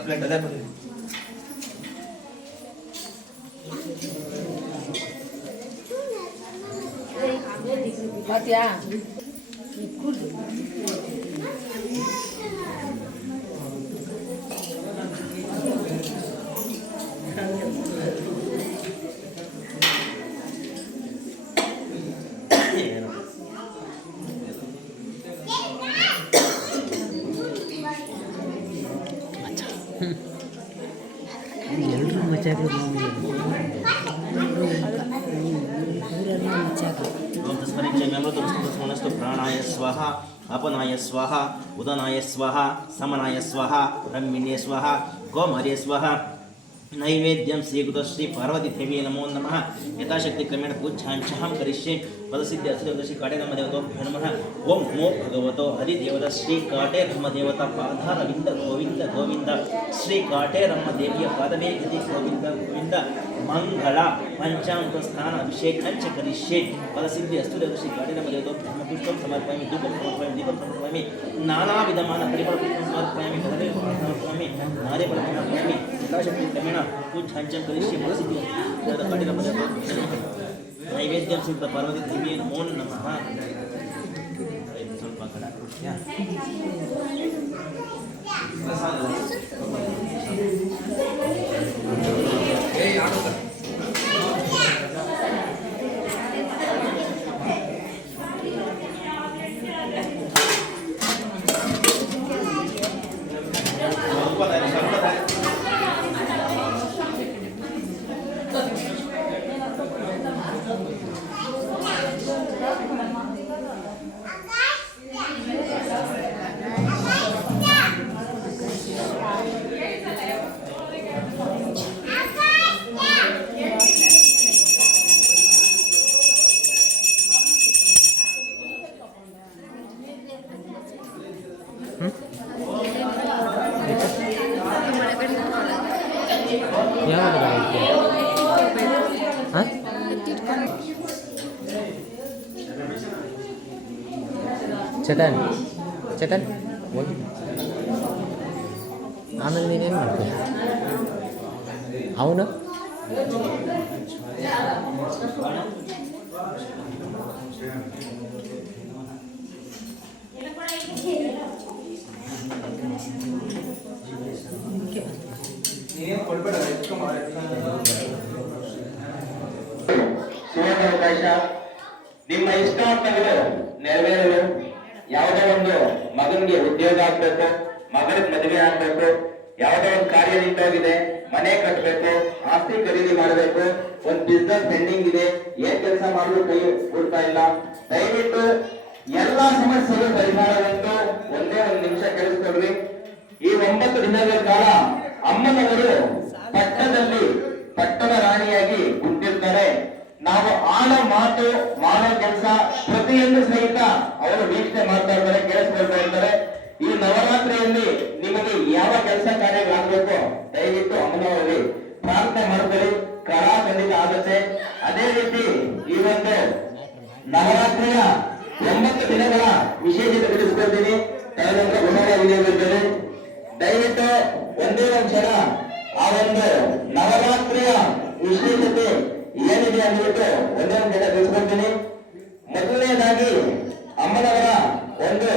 ಪ್ಲೇಟ್ ಅದೇ ಬನ್ನಿ. ಎಲ್ಲರೂ ಮಚಾಕ ಪ್ರಾಣಾಯ ಸ್ವಹ ಅಪನಾಯ ಸ್ವಹ ಉದನಾಯ ಸ್ವಹ ಸಮನಾಯ ಸ್ವಹ ಬ್ರಹ್ಮಿಣ್ಯ ಸ್ವಹ ಗೋಮರ್ಯ ಸ್ವಹ ನೈವೇದ್ಯಂ ಶ್ರೀಕೃತ ಶ್ರೀ ಪಾರ್ವತಿ ದೇವಿ ನಮೋ ನಮಃ ಯಥಾಶಕ್ತಿ ಕ್ರಮೇಣ ಪೂಜ್ಯಾಂಶಹಂ ಕರಿಷ್ಯೆ ಪದಸಿದ್ಧಿ ಅಸುರ ಶ್ರೀ ಕಾಟೆ ನಮ್ಮ ದೇವತೋ ನಮಃ ಓಂ ನಮೋ ಭಗವತೋ ಹರಿದೇವತ ಶ್ರೀ ಕಾಟೆ ನಮ್ಮ ದೇವತಾ ಪಾದಾರವಿಂದ ಗೋವಿಂದ ಗೋವಿಂದ ಶ್ರೀ ಕಾಟೆ ನಮ್ಮ ದೇವಿಯ ಪಾದವೇ ಗತಿ ಗೋವಿಂದ ಗೋವಿಂದ ಮಂಗಳ ಪಂಚಾಮೃತ ಸ್ನಾನ ಅಭಿಷೇಕಂಚ ಕರಿಷ್ಯೆ ಫಲಸಿದ್ಧಿ ಅಸ್ತುರ ಶ್ರೀ ಕಾಟೆ ನಮ್ಮ ದೇವತೋ ಪುಷ್ಪಂ ಸಮರ್ಪಯಾಮಿ ಧೂಪಂ ಸಮರ್ಪಯಾಮಿ ದೀಪಂ ಸಮರ್ಪಯಾಮಿ ನಾನಾ ವಿಧಮಾನ ಪರಿಮಳ ಪುಷ್ಪಂ ಸಮರ್ಪಯಾಮಿ ಕದಲೇ ಸಮರ್ಪಯಾಮಿ ನಾರಿಫಲ ಸಮರ್ಪಯಾಮಿ ಯಥಾಶಕ್ತಿ ಕ್ರಮೇಣ ಪೂಜ್ಯಾಂಚಂ ಕರಿಷ್ಯೆ ಫಲಸಿದ್ಧಿ ಕಾಟೆ ನಮ್ಮ ದೇವತೋ ನೈವೇದ್ಯಂ ಸಿದ್ಧ ಪಾರ್ವತಿ ದೇವಿ ನಮೋ ನಮಃ. ಸ್ವಲ್ಪ ಕಡ ಯಾವಾಗ ಬರೋಕ್ಕೆ ಹಾಂ ಚೇತನ್ ಚೇತನ್ ಹೋಗಿ ಆಮೇಲೆ ನೀನೇನು ಮಾಡ್ತೀಯ ಅವನು ಸುವರ್ಣಾವಕಾಶ. ನಿಮ್ಮ ಇಷ್ಟಾರ್ಥಗಳು ನೆರವೇರಲು ಯಾವುದೋ ಒಂದು ಮಗನಿಗೆ ಉದ್ಯೋಗ ಆಗ್ಬೇಕು, ಮಗನಿಗೆ ಮದುವೆ ಆಗ್ಬೇಕು, ಯಾವುದೋ ಒಂದು ಕಾರ್ಯ ನಿಂತೋಗಿದೆ, ಮನೆ ಕಟ್ಟಬೇಕು, ಆಸ್ತಿ ಖರೀದಿ ಮಾಡಬೇಕು, ಒಂದು ಬಿಸ್ನೆಸ್ ಪೆಂಡಿಂಗ್ ಇದೆ, ಏನ್ ಕೆಲಸ ಮಾಡಲು ಕೈ ಕೊಡ್ತಾ ಇಲ್ಲ, ದಯವಿಟ್ಟು ಎಲ್ಲಾ ಸಮಸ್ಯೆಗಳು ಪರಿಹಾರವಂತೂ ಒಂದೇ ಒಂದು ನಿಮಿಷ ಕೇಳಿಸ್ಕೊಡ್ರಿ. ಈ 9 ದಿನಗಳ ಕಾಲ ಅಮ್ಮನವರು ಪಟ್ಟಣದಲ್ಲಿ ಪಟ್ಟಣ ರಾಣಿಯಾಗಿ ಕುಂತಿರ್ತಾರೆ. ನಾವು ಆಡೋ ಮಾತು ಮಾಡೋ ಕೆಲಸ ಪ್ರತಿಯೊಂದು ಸಹಿತ ಅವರು ವೀಕ್ಷಣೆ ಮಾಡ್ತಾ ಇರ್ತಾರೆ, ಕೇಳಿಸ್ಕೊಳ್ತಾ ಇರ್ತಾರೆ. ಈ ನವರಾತ್ರಿಯಲ್ಲಿ ನಿಮಗೆ ಯಾವ ಕೆಲಸ ಕಾರ್ಯಗಳಾಗಬೇಕು ದಯವಿಟ್ಟು ಅಮ್ಮನವರಲ್ಲಿ ಪ್ರಾರ್ಥನೆ ಮಾಡ್ಕೊಳ್ಳಿ, ಖಂಡಿತ ಆಗುತ್ತೆ. ಅದೇ ರೀತಿ ಈ ಒಂದು ನವರಾತ್ರಿಯ 9 ದಿನಗಳ ವಿಶೇಷತೆ ತಿಳಿಸ್ಕೊಳ್ತೀನಿ. ದಯವಿಟ್ಟು ಒಂದೇ ಒಂದು ಕ್ಷಣ ಆ ಒಂದು ನವರಾತ್ರಿಯ ವಿಶೇಷತೆ ಏನಿದೆ ಅಂದ್ಬಿಟ್ಟು ಒಂದೇ ಒಂದು ಕ್ಷಣ ತಿಳಿಸ್ಕೊಳ್ತೀನಿ. ಮೊದಲನೇದಾಗಿ ಅಮ್ಮನವರ ಒಂದು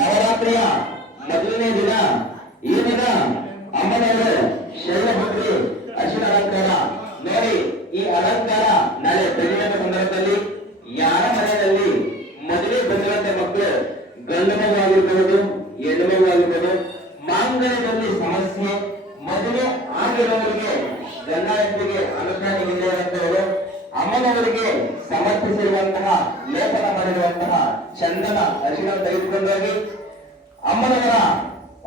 ನವರಾತ್ರಿಯ ಮೊದಲನೇ ದಿನ, ಈ ದಿನ ಅಮ್ಮನವರು ಶೈಲಪುತ್ರಿ ಅರ್ಶಿನ ಅಲಂಕಾರ ನೋಡಿ. ಈ ಅಲಂಕಾರ ನಾಳೆ ಬೆಳಗಿನ ಸಂದರ್ಭದಲ್ಲಿ ಯಾರ ಮನೆಯಲ್ಲಿ ಮದುವೆ ಬಂದಿರುವಂತ ಮಕ್ಕಳು ಗಂಡು ಮಗು ಆಗಿರ್ಬೋದು, ಹೆಣ್ಣು ಮಗು ಆಗಿರ್ಬೋದು, ಮಾಂಗಲ್ಯದಲ್ಲಿ ಸಮಸ್ಯೆ, ಮದುವೆ ಆಗಿರೋರಿಗೆ ಗಂಡ ಹೆಂಡತಿಗೆ ಅನುಷ್ಠಾನ ಇಲ್ಲದೆ ಇರುವಂತವರು ಅಮ್ಮನವರಿಗೆ ಸಮರ್ಪಿಸಿರುವಂತಹ ಲೇಪನ ಮಾಡಿರುವಂತಹ ಚಂದನ ಅರಿಶಿನ ತೆಗೆದುಕೊಂಡೋಗಿ ಅಮ್ಮನವರ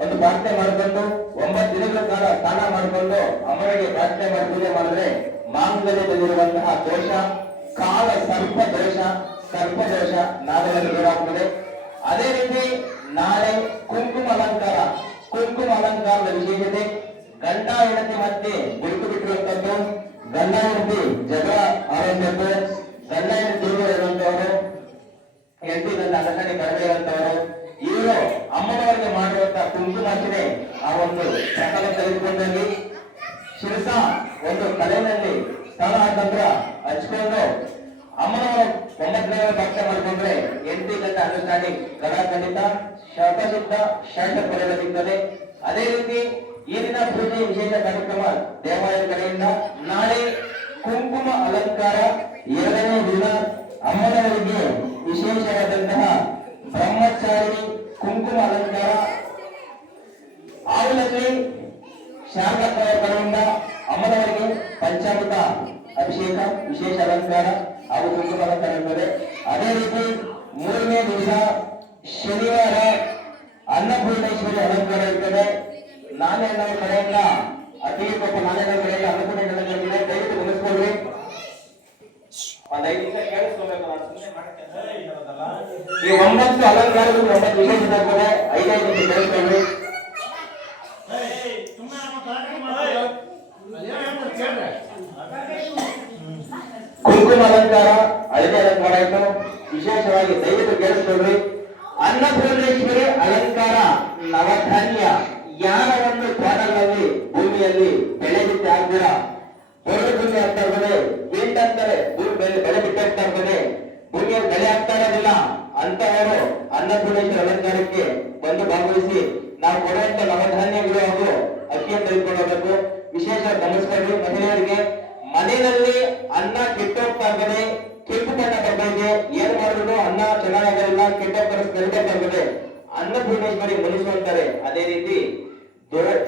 ಒಂದು ಪ್ರಾರ್ಥನೆ ಮಾಡಿಕೊಂಡು 9 ದಿನಗಳ ಕಾಲ ಸ್ನಾನ ಮಾಡಿಕೊಂಡು ಅಮ್ಮನಿಗೆ ಪ್ರಾರ್ಥನೆ ಮಾಡಿ ಪೂಜೆ ಮಾಡಿದ್ರೆ ಮಾಂಗಲ್ಯದಲ್ಲಿರುವಂತಹ ದೋಷ, ಕಾಲ ಸರ್ಪದೋಷ ನಾವೆಲ್ಲರೂ ದೂರಾಗ್ತದೆ. ಅದೇ ರೀತಿ ನಾಳೆ ಕುಂಕುಮ ಅಲಂಕಾರದ ವಿಶೇಷತೆ. ಗಂಡ ಹೆಂಡತಿ ಮತ್ತೆ ಬಿಟ್ಟು ಬಿಟ್ಟಿರುವಂತದ್ದು, ಗಂಡ ಹೆಂಡತಿ ಜಗಳ ಆಡುವಂಥದ್ದು, ಗಂಡ ಹೆಂಡತಿ ದೂರ ಇರುವಂತವರು, ಹೆಂಡತಿ ಗಂಡ ಅಣ್ಣನೇ ಕಡಿಮೆ ಇರುವಂತವರು, ಇವರು ಅಮ್ಮನವರಿಗೆ ಮಾಡಿರುವಂತಹ ಕುಂಕುಮಾರ್ಚನೆ ಆ ಒಂದು ಪ್ರಕಾರ ತೆಗೆದುಕೊಂಡಲ್ಲಿ ಶಿರಸ ಒಂದು ತಲೆಯಲ್ಲಿ ಸ್ಥಳ ಆದಂತರ ಹಚ್ಕೊಂಡು ಅಮ್ಮನವರ 9 ದಿನಗಳ ಭಕ್ತ ಮಾಡಿಕೊಂಡ್ರೆ ಹೆಂಡತಿ ಗಂಡ ಅಂಡರ್ಸ್ಟ್ಯಾಂಡಿಂಗ್ ಖಂಡಿತ ಶರ್ಟ ಪರಿಹಾರ ಸಿಗ್ತದೆ. ಅದೇ ರೀತಿ ಈ ದಿನ ಪೂಜೆ ವಿಶೇಷ ಕಾರ್ಯಕ್ರಮ ದೇವಾಲಯ ಕಡೆಯಿಂದ ನಾಳೆ ಕುಂಕುಮ ಅಲಂಕಾರ 2ನೇ ದಿನ ಅಮ್ಮನವರಿಗೆ ವಿಶೇಷವಾದಂತಹ ಬ್ರಹ್ಮಚಾರಿ ಕುಂಕುಮ ಅಲಂಕಾರ. ಆವಲಲ್ಲಿ ಶಾರದಾ ಕಡೆಯಿಂದ ಅಮ್ಮನವರಿಗೆ ಪಂಚಾಮೃತ ಅಭಿಷೇಕ ವಿಶೇಷ ಅಲಂಕಾರ ಹಾಗೂ ಕುಂಕುಮ ಅಲಂಕಾರ ಇರ್ತದೆ. ಅದೇ ರೀತಿ 3ನೇ ದಿವಸ ಶನಿವಾರ ಅನ್ನಪೂರ್ಣೇಶ್ವರಿ ಅಲಂಕಾರ ಇರ್ತದೆ. ನಾನೆಲ್ಲರ ಕಡೆಯಿಂದ ಅತಿ ಪಾಪ ನಾನೆಲ್ಲರ ಕಡೆಯಿಂದ ಅನ್ನಪೂರ್ಣೇಶ್ವರಿ ಅಲಂಕಾರ ಇದೆ. ದಯವಿಟ್ಟು ಗಮನಿಸ್ಕೊಳ್ರಿ. ಒಂದು 5 ನಿಮಿಷ ಕೇಳಿಸ್ಕೋಬೇಕು. ಈ 9 ಅಲಂಕಾರಗಳು 9 ವಿಶೇಷತೆ ಇರ್ತದೆ. 5 ನಿಮಿಷ ಕೇಳಿಸ್ಕೊಳ್ರಿ. ಕುಂಕುಮ ಅಲಂಕಾರ, ಹಳದಿ ಅಲಂಕಾರ ಆಯ್ತು. ವಿಶೇಷವಾಗಿ ದಯವಿಟ್ಟು ಕೇಳಿಸ್ಕೊಳ್ರಿ. ಅನ್ನಪೂರ್ಣೇಶ್ವರಿ ಅಲಂಕಾರ ನವಧಾನ್ಯ ಯಾರ ಒಂದು ತೋಟಗಳಲ್ಲಿ ಭೂಮಿಯಲ್ಲಿ ಬೆಳೆ ಬಿಟ್ಟು ಆಗ್ತೀರಾ, ಹೊರಡು ಭೂಮಿ ಆಗ್ತಾ ಇರ್ತದೆ, ಬೀಟ್ ಆಗ್ತಾರೆ, ಬೆಳೆ ಬಿಟ್ಟು ಆಗ್ತಾ ಇರ್ತದೆ, ಭೂಮಿಯಲ್ಲಿ ಬೆಳೆ ಆಗ್ತಾ ಇರೋದಿಲ್ಲ ಅಂತವರು ಅನ್ನಪೂರ್ಣೇಶ್ವರಿ ಅಲಂಕಾರಕ್ಕೆ ಬಂದು ಭಾಗವಹಿಸಿ ನಾವು ಕೊಡುವಂತ ನವಧಾನ್ಯಗಳು ಹಾಗೂ ಅಕ್ಕಿಯನ್ನು ತೆಗೆದುಕೊಳ್ಳಬೇಕು. ವಿಶೇಷ ಗಮನಿಸ್ಕೊಂಡು ಮಹಿಳೆಯರಿಗೆ ಮನೆಯಲ್ಲಿ ಅನ್ನ ಕೆಟ್ಟೋಗ್ತಾ ಇರ್ತದೆ, ಕೆಂಪು ಬಣ್ಣ ಬರ್ತಾ ಇದೆ, ಏನ್ ಮಾಡಿದ್ರು ಅನ್ನ ಚೆನ್ನಾಗಿರಲಿಲ್ಲ, ಕೆಟ್ಟೋಗ್ತಾರೆ, ಸ್ಮೆಲ್ ಬರ್ತಾ ಇರ್ತದೆ, ಅನ್ನಪೂರ್ಣೇಶ್ವರಿ ಮುನಿಸುವಂತಾರೆ. ಅದೇ ರೀತಿ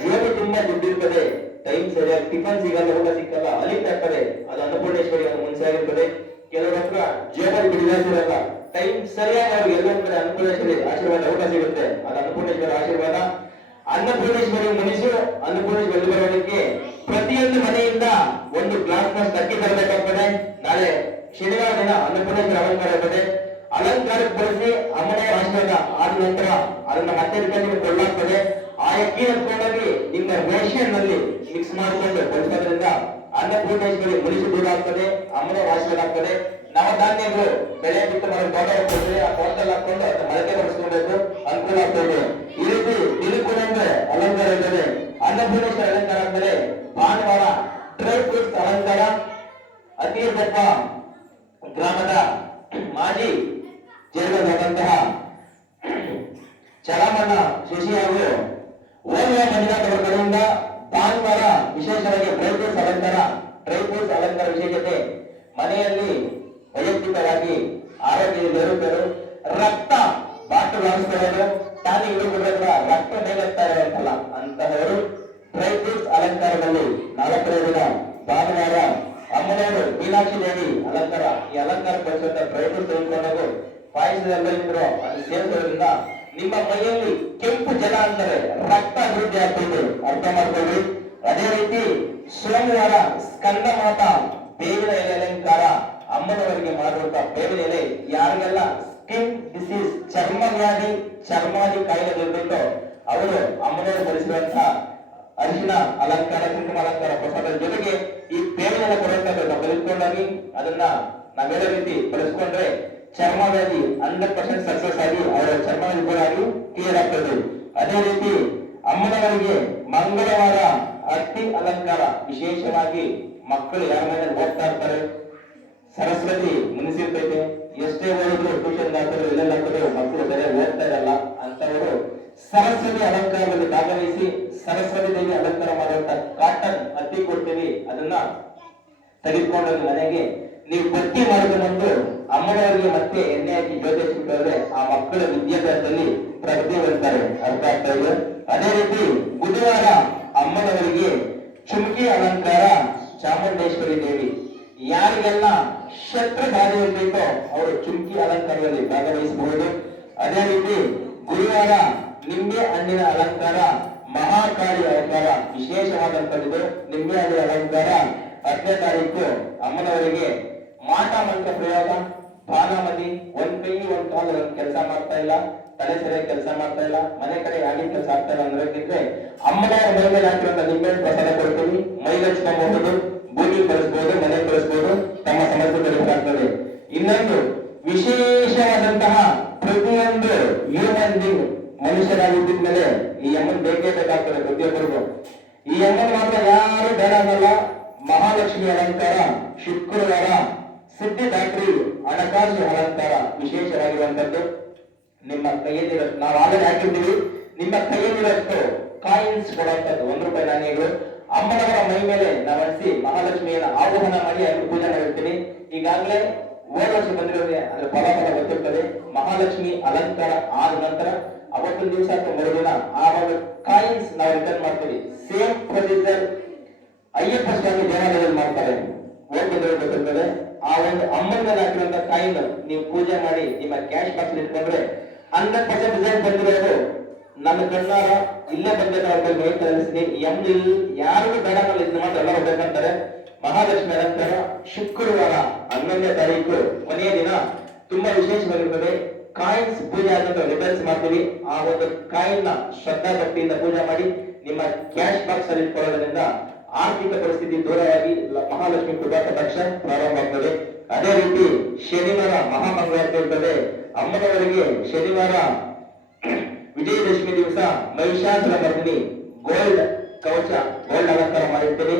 ಜೋಬಿ ತುಂಬಾ ದುಡ್ಡಿರ್ತದೆ, ಟೈಮ್ ಸರಿಯಾಗಿ ಟಿಫನ್ ಸಿಗಲ್ಲ, ಊಟ ಸಿಕ್ಕಲ್ಲ, ಅಲಿತಾ ಇರ್ತಾರೆ, ಅದು ಅನ್ನಪೂರ್ಣೇಶ್ವರಿ ಅದು ಮುನ್ಸಾಗಿರ್ತದೆ. ಕೆಲವರ ಹತ್ರ ಜೋಬಲ್ಲಿ ಬಿಡಿಸಿರಲ್ಲ, ಟೈಮ್ ಸರಿಯಾಗಿ ಅವ್ರಿಗೆ ಎಲ್ಲೊಂದ್ ಕಡೆ ಅನ್ನಪೂರ್ಣೇಶ್ವರಿ ಆಶೀರ್ವಾದ ಊಟ ಸಿಗುತ್ತೆ, ಅದು ಅನ್ನಪೂರ್ಣೇಶ್ವರಿ ಆಶೀರ್ವಾದ. ಅನ್ನಪೂರ್ಣೇಶ್ವರಿ ಮುನಿಸು ಅನ್ನಪೂರ್ಣೇಶ್ವರಿ ಬರೋದಕ್ಕೆ ಪ್ರತಿಯೊಂದು ಮನೆಯಿಂದ ಒಂದು ಗ್ಲಾಸ್ ನಷ್ಟು ಅಕ್ಕಿ ತರಬೇಕಾಗ್ತದೆ. ನಾಳೆ ಶನಿವಾರ ದಿನ ಅನ್ನಪೂರ್ಣೇಶ್ವರಿ ಅಲಂಕಾರ ಇರ್ತದೆ. ಅಲಂಕಾರಕ್ಕೆ ಬಳಸಿ ಅಮ್ಮನೆಯ ಆಶೀರ್ವಾದ ಆದ ನಂತರ ಅದನ್ನ ಮತ್ತೆ ನಿಮಗೆ ಕೊಳ್ಳಾಗ್ತದೆ. ಆ ಅಕ್ಕಿ ಎತ್ಕೊಂಡೋಗಿ ನಿಮ್ಮ ರೇಷನ್ ನಲ್ಲಿ ಮಿಕ್ಸ್ ಮಾಡಿಕೊಂಡು ಬಳಸೋದ್ರಿಂದ ಅನ್ನಪೂರ್ಣೇಶ್ವರಿ ಮುನಿಸಿ ದೂರ ಆಗ್ತದೆ, ಅಮ್ಮನ ಆಶೀರ್ವಾದ ಆಗ್ತದೆ. ನವಧಾನ್ಯಗಳು ಬೆಳೆ ಬಿಟ್ಟು ಮನೆ ತೋಟ ಹೋಗ್ತದೆ, ಆ ತೋಟದಲ್ಲಿ ಹಾಕೊಂಡು ಅದನ್ನ ಮಳೆಗೆ ಬಳಸ್ಕೊಳ್ಬೇಕು, ಅನುಕೂಲ ಆಗ್ತದೆ. ಈ ರೀತಿ ತಿರುಕುನಂದ್ರೆ ಅಲಂಕಾರ ಇರ್ತದೆ. ಅನ್ನಪೂರ್ಣೇಶ್ವರಿ ಅಲಂಕಾರ ಅಂದ್ರೆ ಭಾನುವಾರ ಡ್ರೈ ಫ್ರೂಟ್ಸ್ ಅಲಂಕಾರ. ಅತಿಯಪ್ಪ ಗ್ರಾಮದ ಮಾಜಿ ಚೇರ್ಮನ್‌ರಾದಂತಹ ಚಲಮಣ್ಣ ಶಶಿ ಹಾಗೂ ಓರ್ವ ಮಂಜುನಾಥ್ ಅವರ ಕಡೆಯಿಂದ ಭಾನುವಾರ ವಿಶೇಷವಾಗಿ ಡ್ರೈ ಫ್ರೂಟ್ಸ್ ಅಲಂಕಾರ ವಿಶೇಷತೆ ಮನೆಯಲ್ಲಿ ವೈಯಕ್ತಿಕವಾಗಿ ಆರೋಗ್ಯದಲ್ಲಿ ಇರುತ್ತರು. ರಕ್ತ ಬಾಟಲ್ ಹಾರಿಸ್ಕೊಳ್ಳೋದು, ತಾನೇ ಇಳುವುದರ ರಕ್ತ ಮೇಲೆತ್ತಾ ಇರುವಂತಲ್ಲ ಅಂತಹವರು ಡ್ರೈ ಫ್ರೂಟ್ಸ್ ಅಲಂಕಾರದಲ್ಲಿ 4ನೇ ದಿನ ಭಾನುವಾರ ಅಮ್ಮನವರು ಮೀನಾಕ್ಷಿ ದೇವಿ ಅಲಂಕಾರ. ಈ ಅಲಂಕಾರ ಪರಿಸರದ ಡ್ರೈ ಫ್ರೂಟ್ಸ್ ತೆಗೆದುಕೊಂಡಾಗ ಪಾಯಸದಲ್ಲಿರೋ ಅದು ಸೇರಿಸೋದ್ರಿಂದ ನಿಮ್ಮ ಮೈಯಲ್ಲಿ ಕೆಂಪು ಜಲ ಅಂದರೆ ರಕ್ತ ಅಭಿವೃದ್ಧಿ ಆಗ್ತದೆ, ಅರ್ಥ ಮಾಡ್ಕೊಳ್ಳಿ. ಅದೇ ರೀತಿ ಸೋಮವಾರ ಸ್ಕಂದ ಮಾತಾ ಬೇವಿನ ಎಲೆ ಅಲಂಕಾರ. ಅಮ್ಮನವರಿಗೆ ಮಾಡುವಂತ ಬೇವಿನ ಎಲೆ ಯಾರಿಗೆಲ್ಲ ಸ್ಕಿನ್ ಡಿಸೀಸ್, ಚರ್ಮಾದಿ ಕಾಯಿಲೆ ಇರಬೇಕು ಅವರು ಅಮ್ಮನವರು ಬಳಸಿರುವಂತಹ ಅರಿಶಿನ ಅಲಂಕಾರ, ಕುಂಕುಮ ಅಲಂಕಾರ ಪ್ರಸಾದದ ಜೊತೆಗೆ ಈ ಬೇವಿನ ಎಲೆ ಕೊಡುವಂತದ್ದು ನಾವು ತೆಗೆದುಕೊಂಡಾಗಿ ಅದನ್ನ ನಾವೇಳೋ ರೀತಿ ಬಳಸ್ಕೊಂಡ್ರೆ ಚರ್ಮವ್ಯಾಧಿ 100% ಸಕ್ಸಸ್ ಆಗಿ ಅವರ ಚರ್ಮವ್ಯಾಧಿ ಕೂಡ ಆಗಿ ಕ್ಲಿಯರ್ ಆಗ್ತದೆ. ಅದೇ ರೀತಿ ಅಮ್ಮನವರಿಗೆ ಮಂಗಳವಾರ ಅತ್ತಿ ಅಲಂಕಾರ. ವಿಶೇಷವಾಗಿ ಮಕ್ಕಳು ಯಾರ ಮನೆಯಲ್ಲಿ ಓದ್ತಾ ಇರ್ತಾರೆ, ಸರಸ್ವತಿ ಮುನಿಸಿರ್ತೈತೆ, ಎಷ್ಟೇ ಓದಿದ್ರು ಟ್ಯೂಷನ್ ಹಾಕಿದ್ರು ಎಲ್ಲೆಲ್ಲ ಹಾಕಿದ್ರು ಮಕ್ಕಳು ಸರಿಯಾಗಿ ಓದ್ತಾ ಇರಲ್ಲ ಅಂತವರು ಸರಸ್ವತಿ ಅಲಂಕಾರದಲ್ಲಿ ಭಾಗವಹಿಸಿ ಸರಸ್ವತಿ ದೇವಿ ಅಲಂಕಾರ ಮಾಡುವಂತ ಕಾಟನ್ ಅತ್ತಿ ಕೊಡ್ತೀವಿ. ಅದನ್ನ ತೆಗೆದುಕೊಂಡು ಮನೆಗೆ ನೀವು ಬತ್ತಿ ಮಾಡಿಕೊಂಡು ಅಮ್ಮನವರಿಗೆ ಮತ್ತೆ ಎಣ್ಣೆ ಹಾಕಿ ಜೋತಿಸಿಬಿಟ್ಟರೆ ಆ ಮಕ್ಕಳ ವಿದ್ಯಾಭ್ಯಾಸದಲ್ಲಿ ಪ್ರಗತಿ ಹೊಂದ್ತಾರೆ, ಅರ್ಥ ಆಗ್ತಾ ಇದೆ. ಅದೇ ರೀತಿ ಬುಧವಾರ ಅಮ್ಮನವರಿಗೆ ಚುಮ್ಕಿ ಅಲಂಕಾರ. ಚಾಮುಂಡೇಶ್ವರಿ ದೇವಿ ಯಾರಿಗೆಲ್ಲ ಶತ್ರು ಬಾಧೆ ಇರಬೇಕೋ ಅವರು ಚುಮ್ಕಿ ಅಲಂಕಾರದಲ್ಲಿ ಭಾಗವಹಿಸಬಹುದು. ಅದೇ ರೀತಿ ಗುರುವಾರ ನಿಂಬೆ ಹಣ್ಣಿನ ಅಲಂಕಾರ. ಮಹಾಕಾಳಿ ಅಲಂಕಾರ ವಿಶೇಷವಾದಂತದ್ದು. ನಿಂಬೆ ಹಣ್ಣಿನ ಅಲಂಕಾರ 10ನೇ ತಾರೀಕು ಅಮ್ಮನವರಿಗೆ ಮಾಟ ಮಂತ್ರ ಪ್ರಯೋಗ. ಭಾನುಮತಿ ಒಂದ್ ಕೈ ಒಂದ್ ಕಾಲು ಕೆಲಸ ಮಾಡ್ತಾ ಇಲ್ಲ, ತಲೆ ಸರಿಯಾಗಿ ಕೆಲಸ ಮಾಡ್ತಾ ಇಲ್ಲ, ಮನೆ ಕಡೆ ಯಾರಿಗೂ ಕೆಲಸ ಆಗ್ತಾ ಇಲ್ಲ ಅಂದ್ರೆ ಅಮ್ಮನವರ ಮೈ ಮೇಲೆ ಹಾಕಿರುವಂತ ನಿಂಬೆ ಪ್ರಸಾದ ಕೊಡ್ತೀವಿ. ಮೈಗಚ್ಕೊಬಹುದು, ಭೂಮಿ ಬಳಸಬಹುದು, ಮನೆ ಬಳಸಬಹುದು, ತಮ್ಮ ಸಮಸ್ಯೆ ಪರಿಹಾರ. ಇನ್ನೊಂದು ವಿಶೇಷವಾದಂತಹ ಪ್ರತಿಯೊಂದು ಹ್ಯೂಮನ್ ಬೀಂಗ್ ಮನುಷ್ಯರಾಗಿದ್ದ ಮೇಲೆ ಈ ಅಮ್ಮನ್ ಬೇಕೇ ಬೇಕಾಗ್ತದೆ ಪ್ರತಿಯೊಬ್ಬರಿಗೂ. ಈ ಅಮ್ಮನ್ ಮಾತ್ರ ಯಾರು ಬೇಡ ಅನ್ನಲ್ಲ. ಮಹಾಲಕ್ಷ್ಮಿ ಅಲಂಕಾರ. ಶುಕ್ರವಾರ ಸಿದ್ಧಿದಾತ್ರಿ ಹಣಕಾಸು ಅಲಂಕಾರ ವಿಶೇಷವಾಗಿರುವಂತದ್ದು. ನಿಮ್ಮ ಕೈಯಲ್ಲಿರೋಷ್ಟು ನಾವು ಆಲ್ರೆಡಿ ಹಾಕಿದ್ದೀವಿ. ನಿಮ್ಮ ಕೈಯಲ್ಲಿರೋಷ್ಟು ಕಾಯಿನ್ಸ್ ಕೊಡುವಂತದ್ದು ₹1 ನಾಣ್ಯಗಳು ಅಮ್ಮನವರ ಮೈ ಮೇಲೆ ನಾವು ಅಳಿಸಿ ಮಹಾಲಕ್ಷ್ಮಿಯನ್ನ ಆವಾಹನ ಮಾಡಿ ಅಲ್ಲಿ ಪೂಜೆ ಮಾಡಿರ್ತೀವಿ. ಈಗಾಗಲೇ ಹೋದ ವರ್ಷ ಬಂದಿರೋದೇ ಅದ್ರ ಫಲಾಫಲ ಗೊತ್ತಿರ್ತದೆ. ಮಹಾಲಕ್ಷ್ಮಿ ಅಲಂಕಾರ ಆದ ನಂತರ ಅವತ್ತೊಂದು ದಿವಸ ಅಥವಾ ಮರುದಿನ ಆ ಕಾಯಿನ್ಸ್ ನಾವು ರಿಟರ್ನ್ ಮಾಡ್ತೀವಿ. ಸೇಮ್ ಪ್ರೊಸೀಜರ್ ಅಯ್ಯಪ್ಪ ಸ್ವಾಮಿ ದೇವಾಲಯದಲ್ಲಿ ಮಾಡ್ತಾರೆ, ಗೊತ್ತಿರ್ತದೆ. ಆ ಒಂದು ಅಮ್ಮನ ಮೇಲೆ ಹಾಕಿರುವಂತ ಕಾಯಿನ್ ನೀವು ಪೂಜೆ ಮಾಡಿ ನಿಮ್ಮ ಕ್ಯಾಶ್ ಬಾಕ್ಸ್ ಇಟ್ಕೊಂಡ್ರೆ 100% ರಿಸಲ್ಟ್ ಬಂದಿರೋದು ನನ್ನ ಕಣ್ಣಾರ ಇಲ್ಲೇ ಬಂದಿರೋ ಯಾರಿಗೂ ಬೇಡ ಇದು ಮಾತ್ರ ಎಲ್ಲರೂ ಬೇಕಂತಾರೆ. ಮಹಾಲಕ್ಷ್ಮಿ ಅಲಂಕಾರ ಶುಕ್ರವಾರ 11ನೇ ತಾರೀಕು ಕೊನೆಯ ದಿನ ತುಂಬಾ ವಿಶೇಷವಾಗಿರ್ತದೆ. ಕಾಯಿನ್ಸ್ ಪೂಜೆ ಆದಂತ ರಿಟರ್ನ್ಸ್ ಮಾಡ್ತೀವಿ. ಆ ಒಂದು ಕಾಯಿನ್ ನ ಶ್ರದ್ಧಾ ಭಕ್ತಿಯಿಂದ ಪೂಜೆ ಮಾಡಿ ನಿಮ್ಮ ಕ್ಯಾಶ್ ಬಾಕ್ಸ್ ಅಲ್ಲಿ ಇಟ್ಕೊಳ್ಳೋದ್ರಿಂದ ಆರ್ಥಿಕ ಪರಿಸ್ಥಿತಿ ದೂರವಾಗಿ ಮಹಾಲಕ್ಷ್ಮಿ ಕೃಪಾ ಕಟಾಕ್ಷ ಪ್ರಾರಂಭ ಆಗ್ತದೆ. ಅದೇ ರೀತಿ ಶನಿವಾರ ಮಹಾಮಂಗಳಾರತಿ ಇರ್ತದೆ. ಅಮ್ಮನವರಿಗೆ ಶನಿವಾರ ವಿಜಯದಶಮಿ ದಿವಸ ಮಹಿಷಾಸುರ ಮರ್ದಿನಿ ಗೋಲ್ಡ್ ಕವಚ ಗೋಲ್ಡ್ ಅಲಂಕಾರ ಮಾಡಿರ್ತೀವಿ.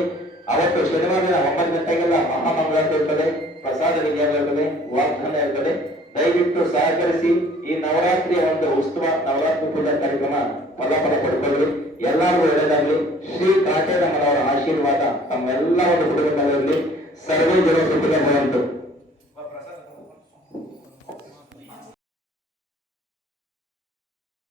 ಅವತ್ತು ಶನಿವಾರ 9 ಗಂಟೆಗೆಲ್ಲ ಮಹಾಮಂಗಳಾರತಿ ಇರ್ತದೆ, ಪ್ರಸಾದ ವಿನಿಯೋಗ ಇರ್ತದೆ, ವಾಗ್ದಾನ ಇರ್ತದೆ. ದಯವಿಟ್ಟು ಸಹಕರಿಸಿ ಈ ನವರಾತ್ರಿಯ ಒಂದು ಉತ್ಸವ ನವರಾತ್ರಿ ಪೂಜಾ ಕಾರ್ಯಕ್ರಮ ಫಲಾಫಲ ಪಡ್ಕೊಳ್ಳಿ. ಎಲ್ಲರಿಗೂ ಒಳ್ಳೆಯದಾಗಲಿ. ಶ್ರೀ ಕಾಟೇರಮ್ಮನವರ ಆಶೀರ್ವಾದ ತಮ್ಮೆಲ್ಲ ಒಂದು ಕುಟುಂಬದಲ್ಲಿ ಸರ್ವೇ ಜನ ಸುಖ ಭವಂತು.